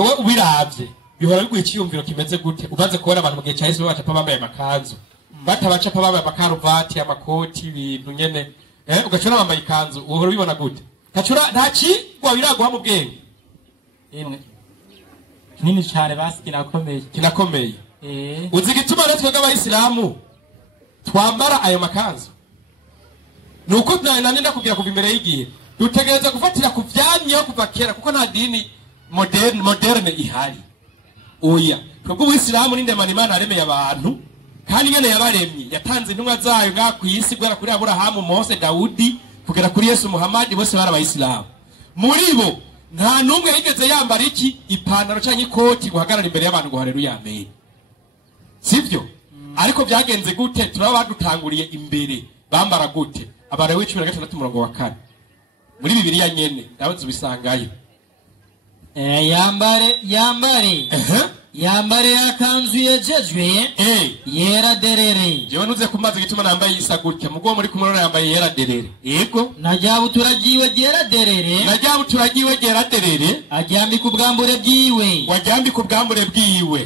wewe ubiravye bihora biguha icyiyumviro kimeze gute ubanze kubona abantu mu gihe cyahise bacapa bambaye amakanzu batabacapa bambaye amakaruvati amakoti ibintu nyene ugacura bambaye ikanzu uhora ubibona gute tacura ntaci wabiraguha mu bwenge yemwe kinini cyane basi kinakomeye uzi gituma rero twebwe abayisilamu twambara ayo makanzu nuko nani ndakubwira kuva imbere y'igihe dutegereza gufatira ku vyamyeho kuva kera kuko nta dini moderne ihari oya twebwe ubuyisilamu n'indemana imana yaremeye abantu kandi nyene yabaremye yatanze intumwa zayo nga kwisi gwara kuri Aburahamu Mose Dawudi kugera kuri Yesu Muhammad bose bari abayisilamu muri bo nta numwe yigeze yambara iki ipantaro canke ikoti guhagarara imbere y'abantu ngo haleluya amen sivyo ariko byagenze gute turaba badutanguriye imbere bambara gute Abalewi 16:4 muri Bibiliya nyene ndabaza ubisangayo yambare akanzu yejejwe yera derere jewe nuze kumaze gituma nambaye isa gutya mugo muri kumurora yambaye yera derere yego najabuturagiwe gera derere aryambika ubwambure bwiwe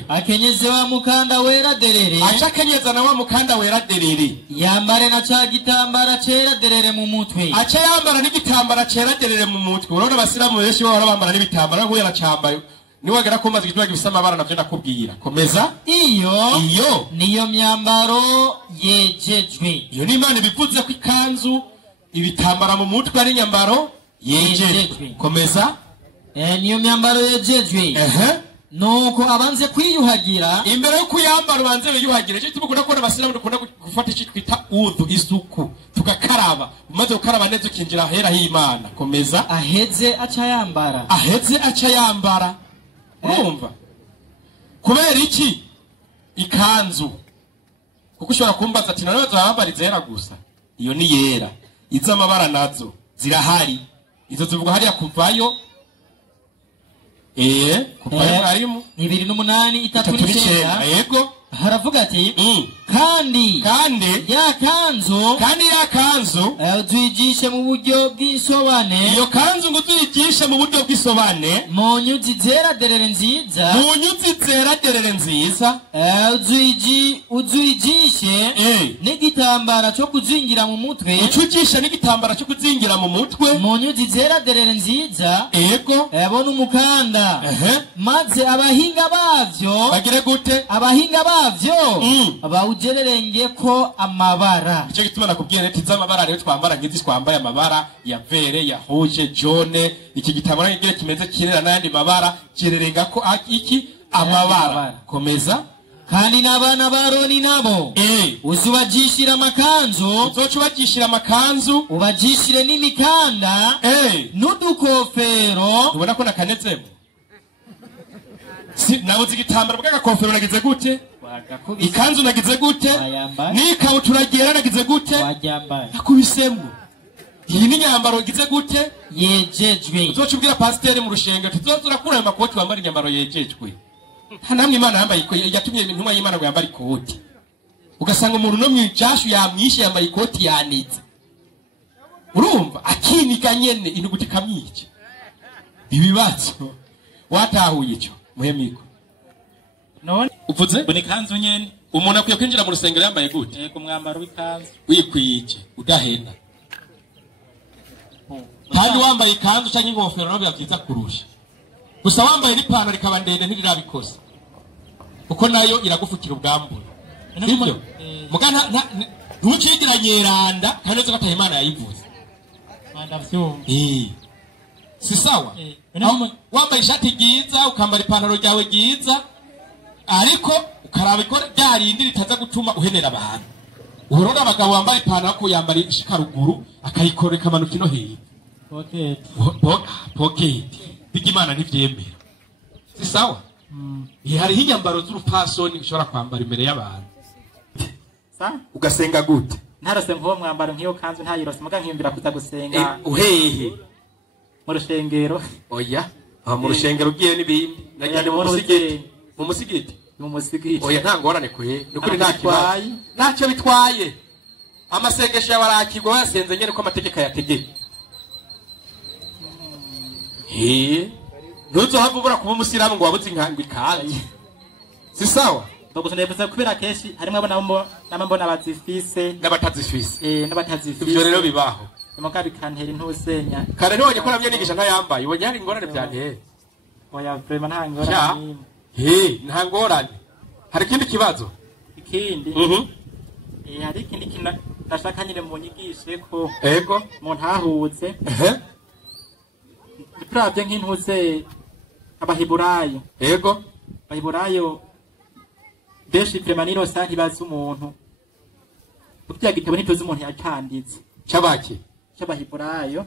akenyeze wa mukanda wera derere akenyeza na wa mukanda wera derere yambare na ca gitambara cera derere mu mutwe yambara n'igitambara cera derere mu mutwe urabona abasilamu benshi baba bambara n'ibitambara ngo yaracambaye niwagera ko maze gituma gifisa amabara navyo ndakubwira komeza iyo niyo myambaro yejejwe iyo ni Imana bivuze ko ikanzu ibitambara mu mutwe ari nyambaro yejejwe komeza niyo myambaro yejejwe nuko abanze kwiyuhagira imbere yo kuyambara ubanze biyuhagira cyo tubukunda ko abasilamu dukunda gufata iki twita udhu isuku tugakaraba umaze gukaraba neza ukinjira ahera h'Imana komeza aheze aca yambara urumva kubera iki ikanzu kuko ushobora kumbaza ati none bazabambara izera gusa iyo ni yera izo amabara nazo zirahari izo zivuga hariya kuvayo kuvayo mwarimu 2:8 yego haravuga ati kandi ya kanzu tuyigishe mu buryo bw'isobane iyo kanzu ngo tuyigishe mu buryo bw'isobane mu nyuzi zera derere nziza uzuyigishe n'igitambara cyo kuzingira mu mutwe mu nyuzi zera derere nziza yego bona umukanda maze abahinga bavyo bagire gute bawugererenge ko amabara icyo gituma nakubwiye neti z'amabara rero twambara ngizi twambaye amabara ya vere ya rouge jaune iki gitambara ngire kimeze kirera n'andi mabara kirerenga ko iki amabara komeza kandi n'abana baroni nabo uzubagishira amakanzu ubagishire n'imikanda n'udukofero ubona ko nakanezemo nawe zigitambara bw'agakofero nagize gute ikanzu nagize gute n'ikabutura ryera nagize gute nakubisemo iyi ni nyambaro nagize gute yejejwe uzocubwira pasiteri mu rushengero tuzoturakura ayo makoti wambara inyambaro yejejwe nta namwe Imana yambaye yatumye intumwa y'Imana ngo yambare ikoti ugasanga umuntu no mwijashu yamwishe yambaye ikoti yanitse urumva akinika nyene intuguti kamwice ibibazo watahuye ico muhemiko none uvuze bone kanzu nyene umuntu akwiye kwinjira mu rusengero yambaye gute ku mwambaro w'ikanzu wikwije udahenda kandi wambaye ikanzu cyangwa ingofero no byavyiza kurusha gusa wambaye n'ipantaro ikaba ndende ntirirabikosa uko nayo iragufukira ubwambure nibyo mugana ntukigira nyeranda kandi uzi ko ataye Imana yayivuze si sawa wambaye ishati ryiza ukambara ipantaro ryawe ryiza ariko ukaraba ikora ryarindi ritaza gutuma uhenera abantu uhorora abagabo bambaye ipantaro ko yambara ishikaruguru akayikoreka amanuka ino hejuru pocket bigimana ntivyemera si sawa hariho inyambaro z'urupfasoni ushobora kwambara imbere y'abantu ugasenga gute ntarose mvuwo mwambaro nk'iyo kanzu ntayirose muga nkiyumvira kuza gusenga uhehe mu rushengero oya mu rushengero ugiye n'ibindi nagiye mu musigiti oya nta ngorane kwe nukuri ntacyo bitwaye amasengesho yabarakirwa yasenze nyene ko amategeko yategeka ntuzohava ubura kuba umusiramu ngo wabuze inkangwe kandi si sawa gusa ndebutse kubera kenshi harimo abo n'abambona bazifise n'abatazifise n'abatazifise ivyo rero bibaho imuga bikantera intusenya kare ntibonye ko navyo nigisha ntayambaye ubonye hari ingorane vyanteye oya vraiment nta ngorane nta ngorane hari ikindi kibazo ikindi hari ikindi kintu ndashaka nyine mu nyigishe ko ego umuntu ahuze turavye nk'intuze abahiburayo ego abahiburayo benshi vraiment niro santi bazi umuntu burya gitabo ntituzi umuntu yacanditse cabaki c'abahiburayo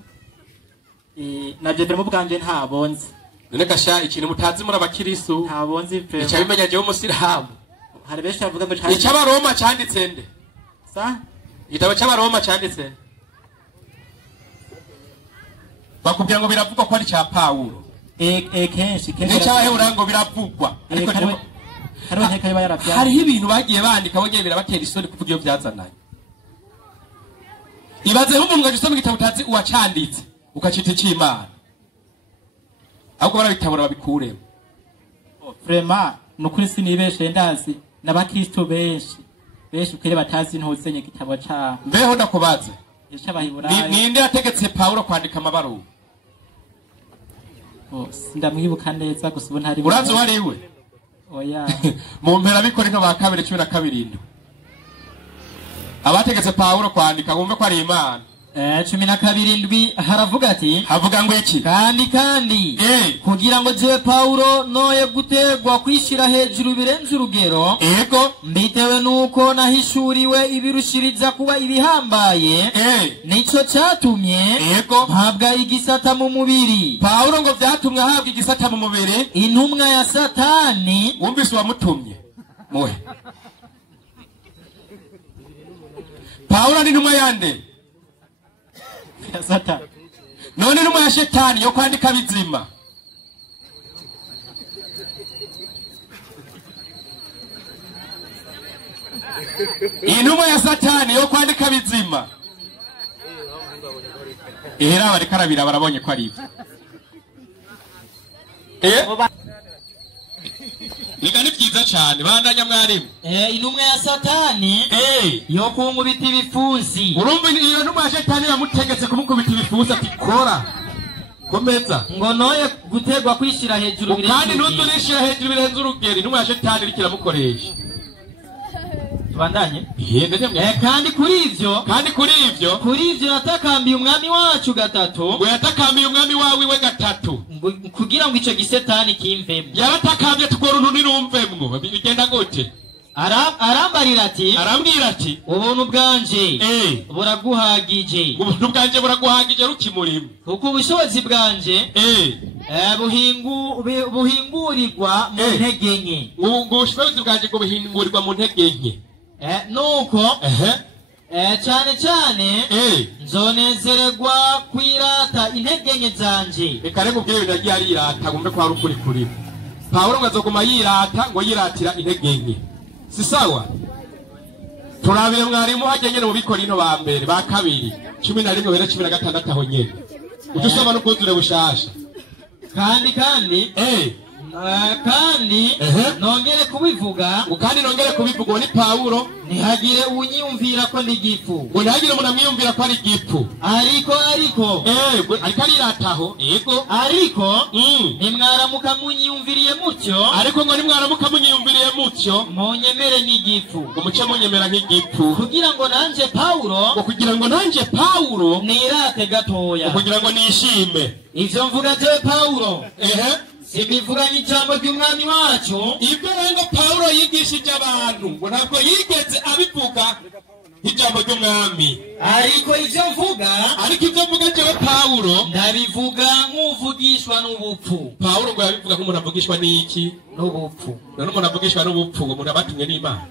navyo vraiment ubwanje ntabonze none gasha ikintu mutazi muri abakirisu ntabonze vraiment icabimenya jewe umusiramu hari benshi bavuga ngo icabaroma canditse nde sa igitabo c'abaroma canditse bakubwira ngo biravugwa ko ari ca Pawulo kenshi n'icabaheburayo ngo biravugwa ariko hariho ibintu bagiye bandika bongeye birabatera isoni kuvuga iyo vyazananye ibaze nk'umuntu ngaje usoma igitabo utazi uwacanditse ukacita ic'Imana ahubwo barabitabura babikuremo vraiment nukuri sinibeshe ndazi n'abakristo benshi ukire batazi ntuzenye igitabo ca mbeho ndakubaze y'abahiburayo ninde yategetse Pawulo kwandika amabaruwa ndamwibuka neza gusa ubu ntari urazi wariwe oya mu mpera b'Ikorinto ba kabiri 12 abategetse Pawulo kwandika bumve ko ari Imana 12 haravuga ati havuga ngo iki kandi kugira ngo jewe Pawulo noye gutegwa kwishira hejuru birenze urugero ego mbitewe nuko nahishuriwe ibirushiriza kuba ibihambaye nico catumye ego mpabwa igisata mu mubiri Pawulo ngo vyatumwe ahabwa igisata mu mubiri intumwa ya Satani wumvise wamutumye muhe Pawulo ni intumwa yande Satani none intumwa ya Shetani yo kwandika bizima intumwa ya Satani yo kwandika bizima era barikarabira barabonye ko ari Niga ni byiza cyane bandanya mwarimu intumwa ya Satani yo kunkubita ibifusi urumva iyo ntumwa ya Shetani yamutegetse kumukubita ibifusi ati kora komeza ngo noye gutegwa kwishira hejuru birenze kandi ntuturishira hejuru birenze urugero intumwa ya Shetani rikiramukoresha bandanye kandi kuri ivyo natakambiye umwami wacu gatatu ngo yatakambiye umwami wawe we gatatu kugira ngo ico gisetani kimvemo yaratakambye tukora uruntu nirumvemwo bigenda gute arambwira ati ubuntu bwanje buraguhagije rukimurimo kuko ubushobozi bwanje buhingurirwa mu ntege nke ubushobozi bwanje ngo buhingurirwa mu ntege nke nuko cyane nzonezererwa kwirata intege nke zanje reka reka ubwire ibintu yagiye arirata gumve ko hari ukuri kuri Pawulo ngo azoguma yirata ngo yiratira intege nke si sawa turabire mwarimu hajyanye mu Bikorinto ba mbere ba kabiri 11 bera 16 aho nyene udusoma n'ubwuzure bushasha kandi nongere kubivuga ngo ni Pawulo ntihagire unyiyumvira ko ndi gifu ngo ntihagire umuntu amwiyumvira ko ari gifu ariko arirataho yego ariko nimwaramuka munyiyumviriye mutyo munyemere nk'igifu ngo muce munyemera nk'igifu kugira ngo nanje Pawulo nirate gatoya kugira ngo nishime ivyo mvuga je Pawulo sibivuga n'ijambo ry'umwami wacu ibyo rero Pawulo yigishije abantu ngo ntabwo yigeze abivuga ijambo ry'umwami ariko ivyo mvuga jewe Pawulo ndabivuga nk'uvugishwa n'ubupfu Pawulo ngo yabivuga nk'umuntu avugishwa n'iki n'ubupfu none umuntu avugishwa n'ubupfu ngo umuntu abatumwe n'Imana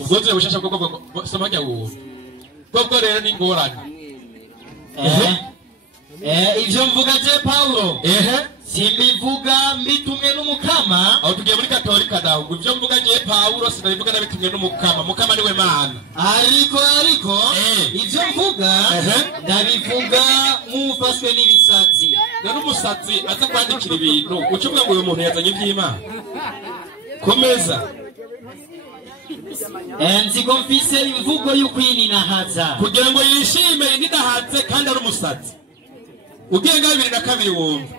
ubwo nzire bushasha bwo somanya uwo bwo rero ni ngorane ivyo mvuga je Pawulo simbivuga mbitumwe n'umukama aho tugiye muri Katolika dawo ngo ivyo mvuga je Pawulo sinabivuga nabitumwe n'umukama mukama niwe Mana ariko ivyo mvuga ndabivuga nk'ufashwe n'ibisazi nari umusazi aza kwandikira ibintu ucuvuga ngo uyu muntu yazanye iby'Imana komeza nzi ko mfise imvugo y'ukwininahaza kugira ngo yishime ninahatse kandi ari umusazi ugenga 2 wumva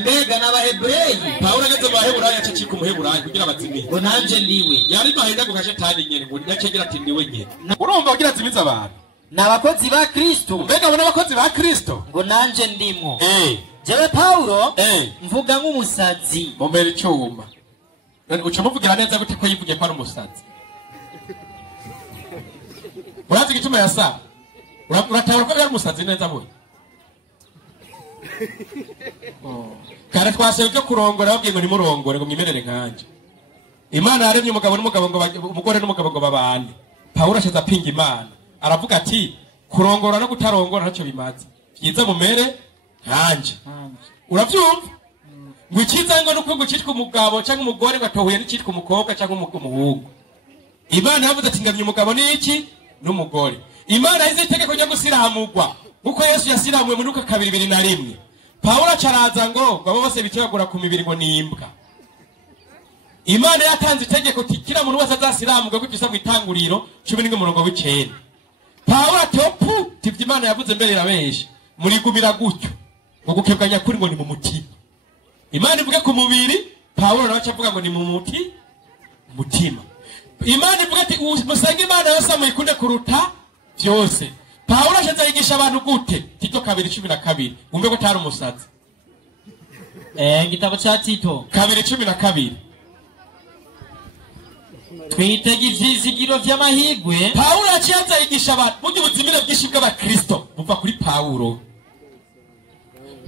mbega n'abaheburayi Pawulo ageze mu baheburayi aca acika umuheburayi kugira batsindiye ngo nanje ndiwe yari mahenda ku gashetani nyene ngo yacegira ati ndiwe nyene urumva ugira zimiza abantu n'abakozi ba Kristo mbega abo n'abakozi ba Kristo ngo nanje ndimo jewe Pawulo mvuga nk'umusazi mumbere icyuma uca muvugira neza gute ko yivugiye ko ari umusazi urazi igituma yasa uratahura ko ari umusazi neza bo kare twaseye byo kurongora babwiye ngo nimurongore ngo mwimerere nkanje Imana yaremye umugabo n'umugabo ngo umugore n'umugabo ngo babane Pawulo ashaza pinga Imana aravuga ati kurongora no gutarongora ntacyo bimaze byiza mumere nkanje uravyumva ngo ikiza ngo nuko ngo cyitwa umugabo cyangwa umugore batohuye n'cyitwa umukobwa cyangwa umuhungu Imana yavuze ati ngamye umugabo n'iki n'umugore Imana yize itegeko ryo gusiramugwa uko Yesu yasiramuwe muri Luka 2:1 Pawulo acaraza ngo babo bose bitebagura ku mibiri ngo nimbwa Imana yatanze itegeko tikira muntu wese azasiramugwa kwifisa mu itanguriro 11:9 Pawulo atopu tivye Imana yavuze mbere irabesha muri gumira gutyo ngo gukebwanya kuri ngo ni mu mutima Imana ivuga ku mubiri Pawulo nawe avuga ngo ni mu mutima Imana ivuga ati musenge Imana yose muyikunde kuruta byose Pawulo ashaza yigisha abantu gute Tito 2:12 umbe ko tari umusazi igitabo cha Tito 2:12 twitega ivyizigiro vy'amahigwe Pawulo aciyaza yigisha abantu buryo ubuzimire bwinshi bw'abakristo buva kuri Pawulo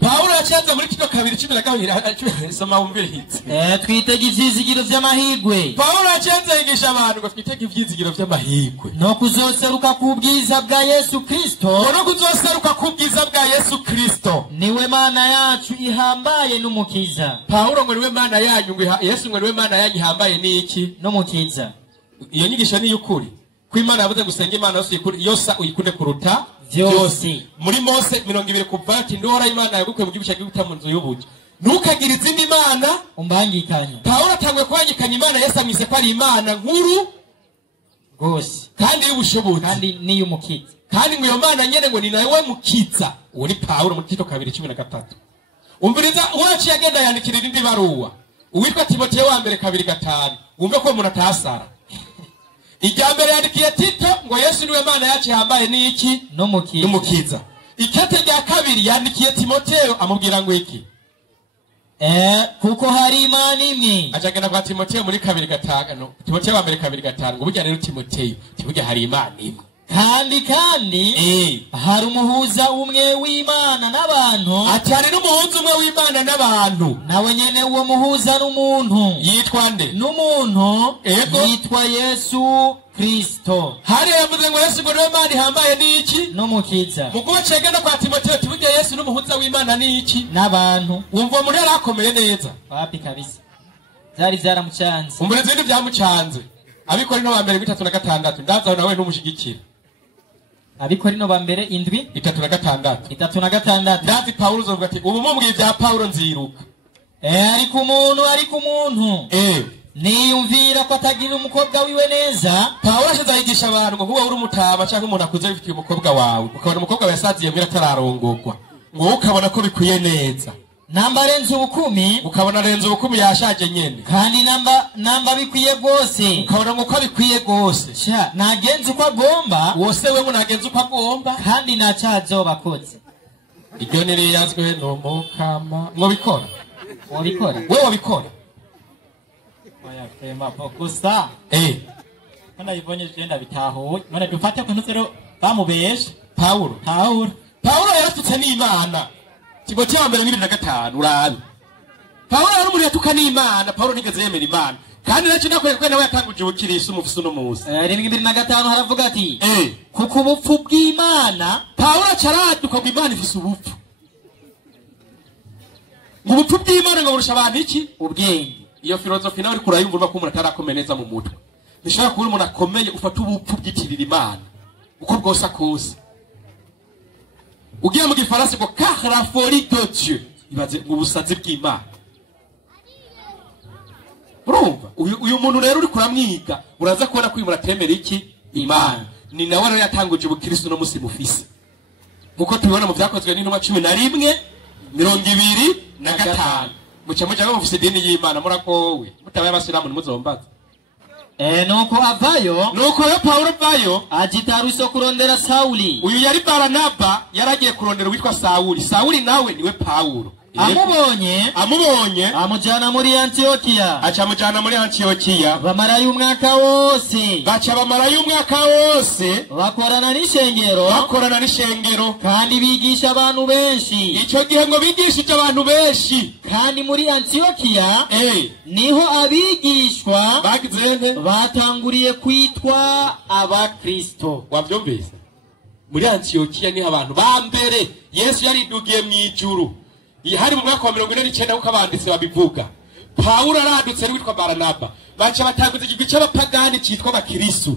Pawulo yaciyaza muri Tito 2:12 soma wumvire hitse twitega ivyizigiro vy'amahigwe Pawulo yaciyaza yigisha abantu ngo twitega ivyizigiro vy'amahigwe no kuzoseruka ku bwiza bwa Yesu Kristo no kuzoseruka ku bwiza bwa Yesu Kristo niwe Mana yacu ihambaye n'umukiza Pawulo ngo niwe Mana yanyu ngo Yesu ngo niwe Mana yanyu ihambaye n'iki n'umukiza iyo nyigisho ni y'ukuri ko Imana yavuze gusenga Imana yose uyikunde kuruta byose muri Mose 20 kuva ati ndora Imana yagukuye mu gihugu cy'Egiputa mu nzu y'ubuja ntukagira izindi Imana umbangikanya Pawulo atangwe kwangikanya Imana Yesu amwise ko ari Imana nkuru gose kandi y'ubushobozi kandi niyo mukiza kandi ngo iyo Mana nyene ngo ni nawe mukiza uwo ni Pawulo mu Tito 2:13 umviriza uraciye agenda yandikira irindi baruwa uwitwa Timoteyo wa mbere 2:5 wumve ko umuntu atasara Ijambere yandikiye Tito ngo Yesu niwe Mana yacu ihambaye n'iki n'umukiza ikete rya kabiri yandikiye Timoteyo amubwira ngo iki kuko hari Imana imwe ajagana kwa Timoteyo muri 2:5 Timoteyo wa mbere 2:5 ngo burya rero Timoteyo tiburya hari Imana imwe kandi hari umuhuza umwe w'Imana n'abantu ati hari n'umuhuza umwe w'Imana n'abantu nawe nyene uwo muhuza n'umuntu yitwa nde n'umuntu yitwa Yesu Kristo hari yavuze ngo Yesu ngo niwe Mana ihambaye n'iki n'umukiza mukuba cegana kwa Timoteyo tiburya Yesu n'umuhuza w'Imana n'iki n'abantu wumva muri arakomeye neza wapi kabisa zari zaramucanze umurezi n'ibyo byamucanze abikora no bambere 3:6 ndaza nawe n'umushigikira Abikorino ba mbere 3:6 ndazi Pawulo zovuga ati ubu mumbwiye bya Pawulo nziruka ariko umuntu niyumvira ko atagira umukobwa wiwe neza Pawulo ashaza yigisha abantu ngo huwa uri umutaba cyangwa umuntu akuze bifitiye umukobwa wawe ukabona umukobwa yasaziye muri atararongorwa ngo ukabona ko bikwiye neza namba renze ubukumi ukabona renze ubukumi yashaje nyene kandi namba bikwiye gose ukabona ngo ko bikwiye gose sha nagenze uko agomba wose wewe nagenze uko agomba kandi nacazo bakoze iryo niri yazwe no mukama ngo bikora wewe wabikora oya fema pokusa kana ivonye genda bitaho none dufate ko ntuzero bamubeshe Pawulo yaratutse n'Imana Timoteyo wa mbere 2:5 urabe Pawulo yari muri yatuka n'Imana Pawulo nigeze yemera Imana kandi nacyo nakwereka ko nawe yatanguje ubukirisi umufisi no muzi 2:5 haravuga ati kuko ubupfu bw'Imana Pawulo acaraduka ngo Imana ifise ubupfu ngo ubupfu bw'Imana ngo burusha abantu iki ubwenge iyo filozofi nawe uri kurayumva ko umuntu atarakomeye neza mu mutwe nishaka kubura umuntu akomeye ufata ubupfu bw'itirira Imana uko bwose akose ugiye mu gifaransa ngo car la folie de Dieu ibaze ubusazi bw'Imana. Urumva uyu muntu rero uri kuramwiga uraza kubona ko muratemera iki Imana. Ni nawe rero yatanguje ubukristo no musi mufise. Muko tubibona mu byakozwe n'intumwa 11:25 muca muca mufise idini y'Imana murakowe mutabaye abasilamu nimuzombaza. Nuko avayo Paulo avayo aji Taruso kurondera Sauli. Uyu yari Baranaba yaragiye kurondera witwa Sauli. Sauli nawe niwe Paulo. Amubonye amujana muri Antiokia. Acha amujana muri Antiokia. Bamarayo umwaka wose. Bacha bamarayo umwaka wose. Bakorana n'ishengero. Kandi bigisha abantu benshi. Ico gihe ngo bigishije abantu benshi. Kandi muri Antiokia niho abigishwa bagizene batanguriye kwitwa abakristo. Wavyumvise? Muri Antiokia niho abantu ba mbere Yesu yaridugiye mu ijuru. Hari mu mwaka wa 49 uko abanditse babivuga. Paulo aradutse witwa Baranaba. Baca batanguza igigwi cy'abapagani cyitwa abakristo.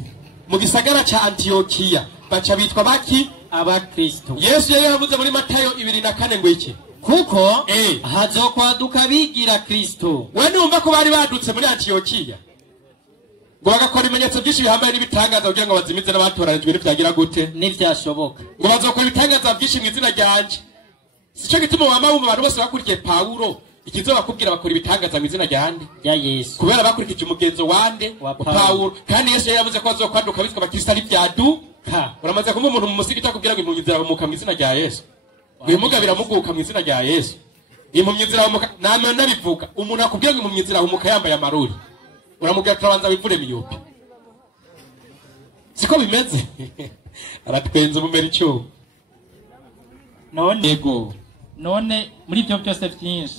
Mu gisagara ca Antiokia baca bitwa baki abakristo. Yesu yari yavuze muri Matayo 2:4 ngo iki? Kuko hazokwaduka bigira Kristo. We numva ko bari badutse muri Antiokia. Ngo bagakora ibimenyetso byinshi bihambaye n'ibitangaza kugira ngo bazimize n'abatoranijwe n'ivyagira gute n'ivyashoboka. Ngo bazokora ibitangaza byinshi mu izina ryanje. Sico gituma wama mu bantu bose bakurikiye Paulo ikizo bakubwira bakora ibitangaza mu izina ryande ya Yesu. Kubera bakurikije umugenzo wande wa Paulo. Kandi Yesu yavuze ko azokwaduka bitwa bakristo ari byaduka. Uramaze kumva umuntu mu musiki takubwira ngo impumyi ziramuka mu izina rya Yesu. Wimuga biramuguka mu izina rya Yesu. Impumyi ziramuka namwe nabivuga. Umuntu akubwira ngo impumyi ziramuka yambaye amaruri. Uramubwira turabanza wivure miyope. Siko bimeze. Aratwenza umumera icyo. None muri ibyo byose byinshi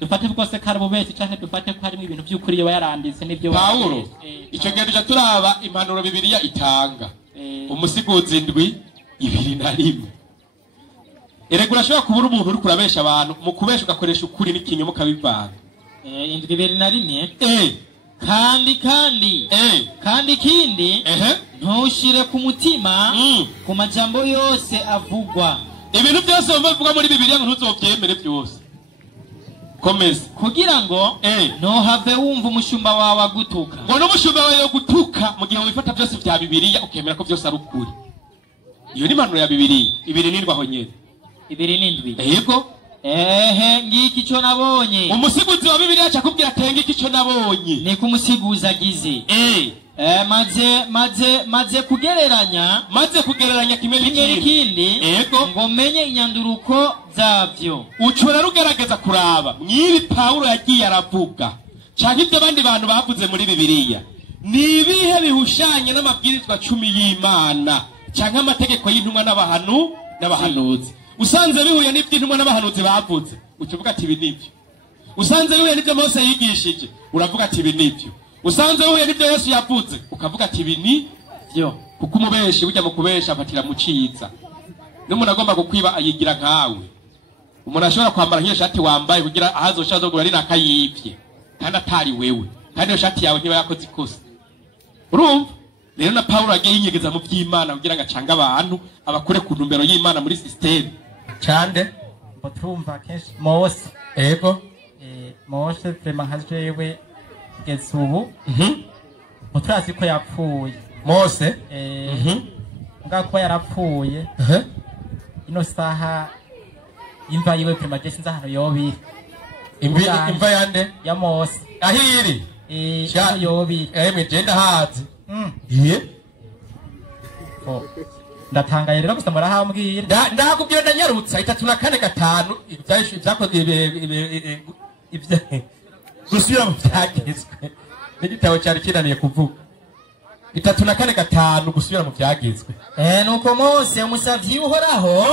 dufate bwose kari bubetse cyane dufate ko harimo ibintu by'ukuri yaranditse n'ibyo Paulo icyo gihe duca turaba impanuro Bibiliya itanga umusiguzi ndwi 2:1. Erega urashobora kubura umuntu uri kurabesha abantu mu kubesha ugakoresha ukuri n'ikinyoma ukabivanga. 2:1 kandi ikindi ntushire ku mutima ku majambo yose avugwa. Ibintu byose bavuga muri Bibiliya ngo ntuzobyemere byose. Komeza kugira ngo no have wumva umushumba wawe agutuka. Ngo n'umushumba wawe gutuka mu gihe wifata byose bya Bibiliya ukemera ko byose ari ukuri. Iyo ni manuro ya Bibiliya 2:7 aho nyene. 2:7 Yego ngiki cyo nabonye. Umusiguzi wa Bibiliya cyakubwira atenge iki cyo nabonye. Ni kumusiguza agize. Maze kugereranya kimwe n'ikindi ngo menye inyanduruko zavyo. Ucura rugerageza kuraba mwibi Paulo yagiye aravuga cyangwa ibyo abandi bantu bavuze muri Bibiliya nibihe bihushanye n'amabwirizwa 10 y'Imana cyangwa amategeko y'intumwa n'abahanuzi. Usanze bihuye n'iby'intumwa n'abahanuzi bavuze ukivuga ati ibi nibyo. Usanze bihuye n'ibyo Mose yigishije uravuga ati ibi nibyo. Usanze bihuye n'ibyo Yesu yavuze ukavuga ati ibi nibyo. Kuko umubeshi ujya mu kubesha afatira mu ciza. N'umuntu agomba kukwiba ayigira nkawe. Umuntu ashobora kwambara nk'iyo shati wambaye kugira ahazoshazo gura ari nakayivye kandi atari wewe kandi iyo shati yawe ntiba yakoze ikosa. Urumva rero na Paulo agiye yinyegeza mu by'Imana kugira ngo acanga abantu abakure ku ntumbero y'Imana muri system cyande batumva kenshi Mose Mose prema hajewe kugeza ubu muturazi ko yapfuye Mose ngako yarapfuye ino saha imva yiwe prema je sinza hano yobi imva yande ya Mose ahiri yobi migenda hazi ndatangaye rero gusa murahambwira ndakubwira ndanyarutsa 3:4-5 ibyo gusubira mu byagizwe n'igitabo cyari kinaniye kuvuga 3:4-5 gusubira mu byagizwe. Nuko Mose umusavyi uhoraho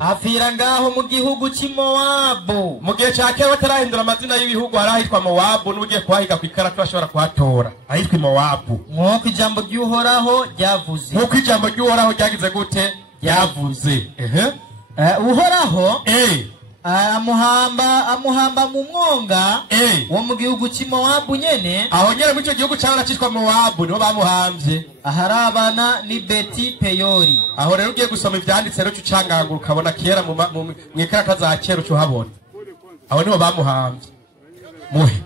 afira ngaho mu gihugu cy'Imowabu. Mu gihe cyake batarahindura amazina y'ibihugu harahitwa Mowabu n'ugiye kuhahiga ku ikaratu ashobora kuhatora ahitwa Mowabu. Nk'uko ijambo ry'uhoraho ryavuze. Nk'uko ijambo ry'uhoraho ryagize gute? Yavuze. Uhoraho amuhamba mu mwonga wo mu gihugu cy'Imowabu nyene. Aho nyene mu ico gihugu cyangwa cyitwa Mowabu niho bamuhamvye. Aharabana ni Beti Peyori. Aho rero ugiye gusoma ivyanditse rero ucangangura ukabona kera mu ikarata za kera uhabona. Aho niho bamuhamvye. Muhe.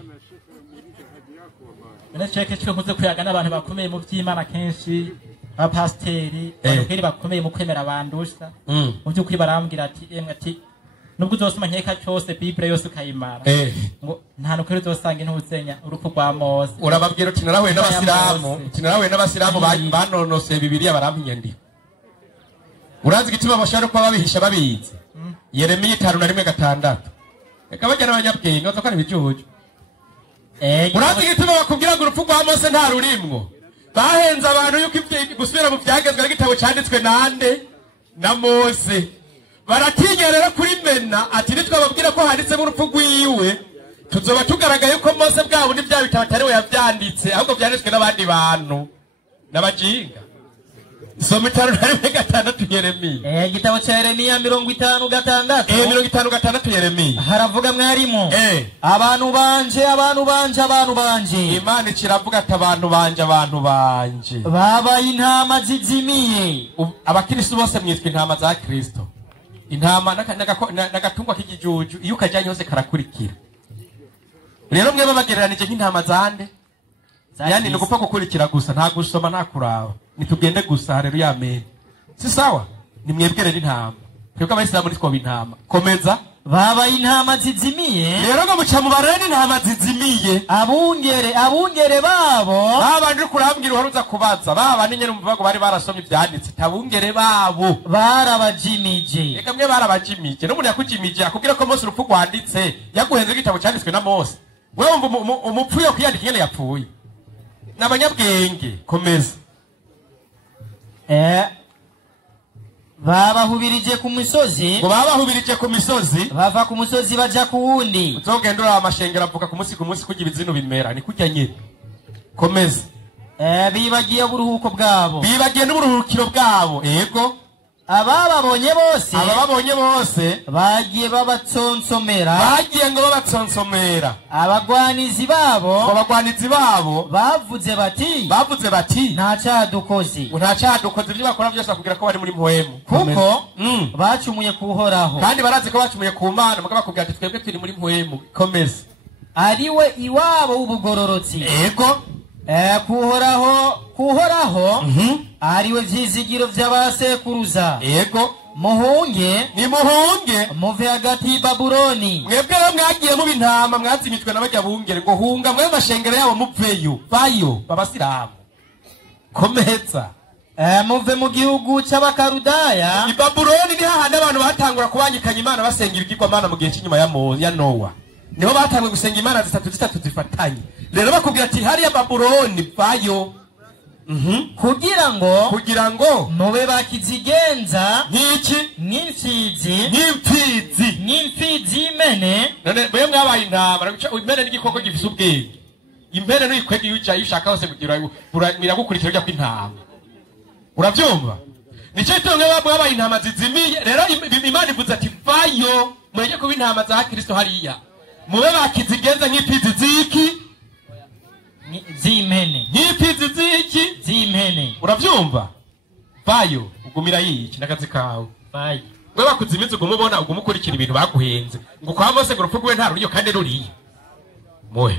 Naceke cyo kuze kuyaga n'abantu bakomeye mu by'Imana kenshi abapasteri abantu bakomeye mu kwemera abandusha. Mu by'ukuri barambwira ati ati nubwo uzosoma nkeka cyose Bible yose ukayimara ngo nta nukuri uzosanga intuzenya urupfu rwa Mose. Urababwira uti narahuye n'abasilamu banonose Bibiliya barampinye ndi. Urazi igituma bashaka ko babihisha babizi. Yeremiya 5:6. Eka bajyana abanyabwenge baza ko ari bijuju. Urazi igituma bakubwira ngo urupfu rwa Mose nta rurimwo. Bahenze abantu yuko gusubira mu byagezwe n'igitabo cyanditswe nande na Mose. Baratinya rero kuri mena ati nitwababwira ko handitse mu rupfu rwiwe tuzoba tugaragaye ko Mose bwabo ni bya bitabo atari we yavyanditse ahubwo byanditswe n'abandi bantu n'abajinga. Soma 5:6 Yeremiya. Igitabo cya Yeremiya 56. 56 Yeremiya. Haravuga mwarimu. Abantu banje. Imana ikiravuga ati abantu banje. Babaye intama zizimiye. Abakristo bose mwitwa intama za Kristo. Intama n'agatungwa k'igijuju iyo ukajyanye hose karakurikira. Rero mwe babagereranije nk'intama zande. Yani ni gupfa gukurikira gusa nta gusoma nta kuraba. Nitugende gusa haleluya amen. Si sawa? Ni mwebwerera intama. Twebwe abayisilamu nitwo bintama. Komeza. Babaye intama zizimiye. Rero ngo muca mubarene intama zizimiye. Abungere babo. Babandi kurambwira uharuza kubaza. Babandi nyene umuvugo bari barasomye ibyanditse. Tabungere babo. Barabajimije. Eka mwe barabajimije. N'umuntu yakujimije akubwira ko Mose urupfu rwanditse. Yaguhenze igitabo cyanditswe na Mose. Wewe umupfu yo kwiyandika nyene yapfuye. N'abanyabwenge. Komeza. Babahubirije ku misozi. Ngo babahubirije ku misozi. Bava ku musozi baja ku wundi. Uzogendura amashengero avuga ku munsi kugira ibizino bimera. Ni kujya nyine. Komeza. Bibagiye uburuhuko bwabo. Bibagiye n'uburuhukiro bwabo. Yego. Abababonye bose. Bagiye babatsonsomera. Abagwanizi babo. Bavuze bati. Nta cyadukoze ibyo bakora byose bakubwira ko bari muri muhemu. Kuko bacumuye kuhoraho. Kandi barazi ko bacumuye ku Mana muga bakubwira ati twebwe turi muri muhemu. Komeza. Ariwe iwabo w'ubugororotsi. Yego. Kuhoraho ariwe vyizigiro vy'abasekuruza. Yego. Muhunge muve hagati Babuloni. Mwebwe mwagiye mu bintama mwazimitwe n'abajya bungere ngo hunga mwe mashengero yabo muveyo bayo babasilamu. Komeza. Muve mu gihugu cy'abakarudaya. I Babuloni ni hahandi abantu batangura kubanyikanya Imana basenga ibigirwamana mu gihe cy'inyuma ya Nowa. Niho batangiye gusenga Imana zitatu zifatanye. Rero bakubwira ati hariya Babuloni bayo. Kugira ngo mube bakizigenza nk'imfizi imene. None mwe mwabaye intama imene n'igikoko gifise ubwenge. Imene n'uyikwege iyo ushaka hose kugira miragukurikira ujya kw'intama. Urabyumva? Nicyo tonge mwabaye intama zizimiye. Rero Imana ivuze ati vayo mwege kuba intama za Kristo hariya. Mube bakizigenza nk'imfizi z'imene. Urabyumva? Vayo ugumira yiki nakazi kawe. Vayo. Mwe bakuzimiza ugumubona ugumukurikira ibintu baguhenze. Ngo kwa Mose ngo rupfugwe nta ruriyo kandi ruriye. Mohe.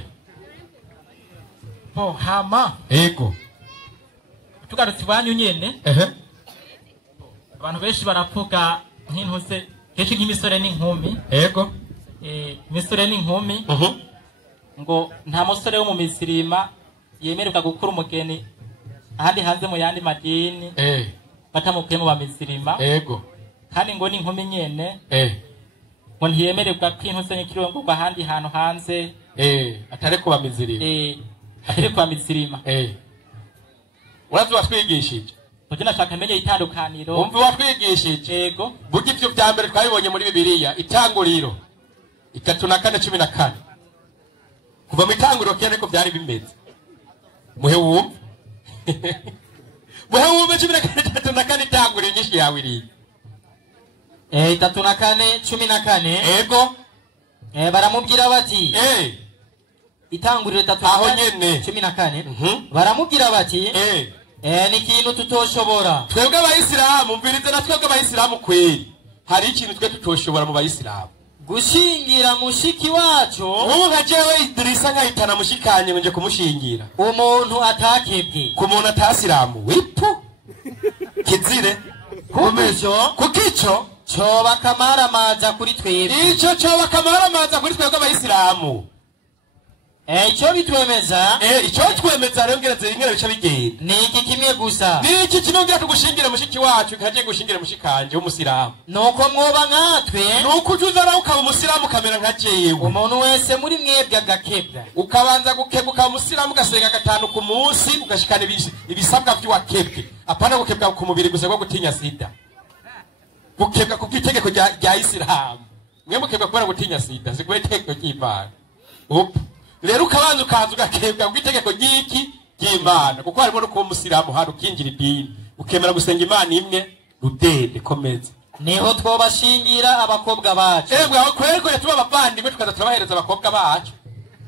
Hama. Ego. Tugarutse banyu nyene. Abantu benshi baravuga nk'intuse kenshi nk'imisore n'inkumi. Ego. Imisore n'inkumi. Ngo nta musore wo mu misirima yemererwa gukura umugeni ahandi hanze mu yandi madini batamukuye mu bamisirima. Ego. Kandi ngo n'inkumi nyene ngo ntiyemererwa kw'intuse n'ikirungo ahandi hantu hanze atari kuba misirima. Atari kuba misirima. Urazi watwigishije. Kugira nashaka menye itandukaniro. Umva watwigishije. Yego. Burya ivyo bya mbere twabibonye muri Bibiliya itanguriro 3:14. Kuva mitanguriro cyane ko byari bimeze. Muhe wumva 14:3 itanguriro nyinshi yawe iri. 3:4 14 ego baramubwira bati itanguriro 3 aho nyene 14 baramubwira bati ni ikintu tutoshobora twebwe abayisilamu mvirize na twebwe abayisilamu kweri hari ikintu twe tutoshobora mu bayisilamu gushingira mushiki wacu ubu nka jewe Idrisa nkahitana mushikanye nje kumushingira umuntu atakebwe ku muntu atasilamu wipo kizire kumejo kukico coba kamaramaza kuri twebwe ico coba kamaramaza kuri twebwe abayisilamu icyo bitwemeza icyo twemeza rero ngeretse ingere bica bigenda ni iki kimwe gusa ni iki kinongera tugushingire mushiki wacu kaje gushingire mushikanje w'umusiramu nuko mwoba nkatwe nuko ujuzana ukaba umusiramu kamera nka jewe umuntu wese muri mwebwe agakebwa ukabanza gukebuka umusiramu gasenga gatanu ku munsi ugashikana ibisabwa by'uwakebwe apana gukebwa ku mubiri gusa bwo gutinya sida gukebwa ku itegeko rya Isilamu mwe mukebwa kubera gutinya sida sikwe itegeko ry'Imana rero ukabanza ukaza ugakebwa ku itegeko ry'iki ry'Imana kuko harimo no kuba umusiramu hari ukinjira idini ukemera gusenga Imana imwe rudende komeza niho twobashingira abakobwa bacu aho kwereko yatuba abavandimwe tukaza turabahereza abakobwa bacu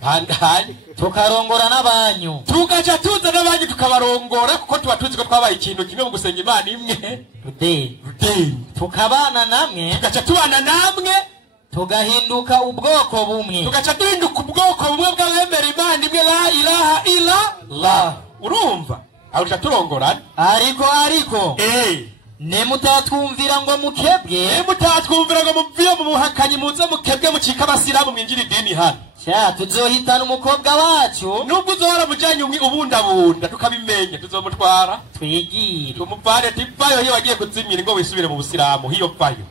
bandanye tukarongora n'abanyu tugaca tuza n'abanyu tukabarongora kuko tuba tuzi ko twabaye ikintu kimwe mu gusenga Imana imwe rudende tukabana namwe tugaca tubana namwe tugahinduka ubwoko bumwe tugaca duhinduka ubwoko bumwe bw'abemera Imana imwe la ilaha illallah urumva aho tuca turongorana ariko nemutatwumvira ngo mukebwe nemutatwumvira ngo muviye mu buhakanyi muze mukebwe mucika abasilamu mwinjira idini hano tuzohitana umukobwa wacu nubwo uzohora mujanye umwe ubundabunda tukabimenya tuzomutwara twigire tumuvane tivayo hiyo wagiye kuzimira ngo wisubire mu busilamu hiyo vayo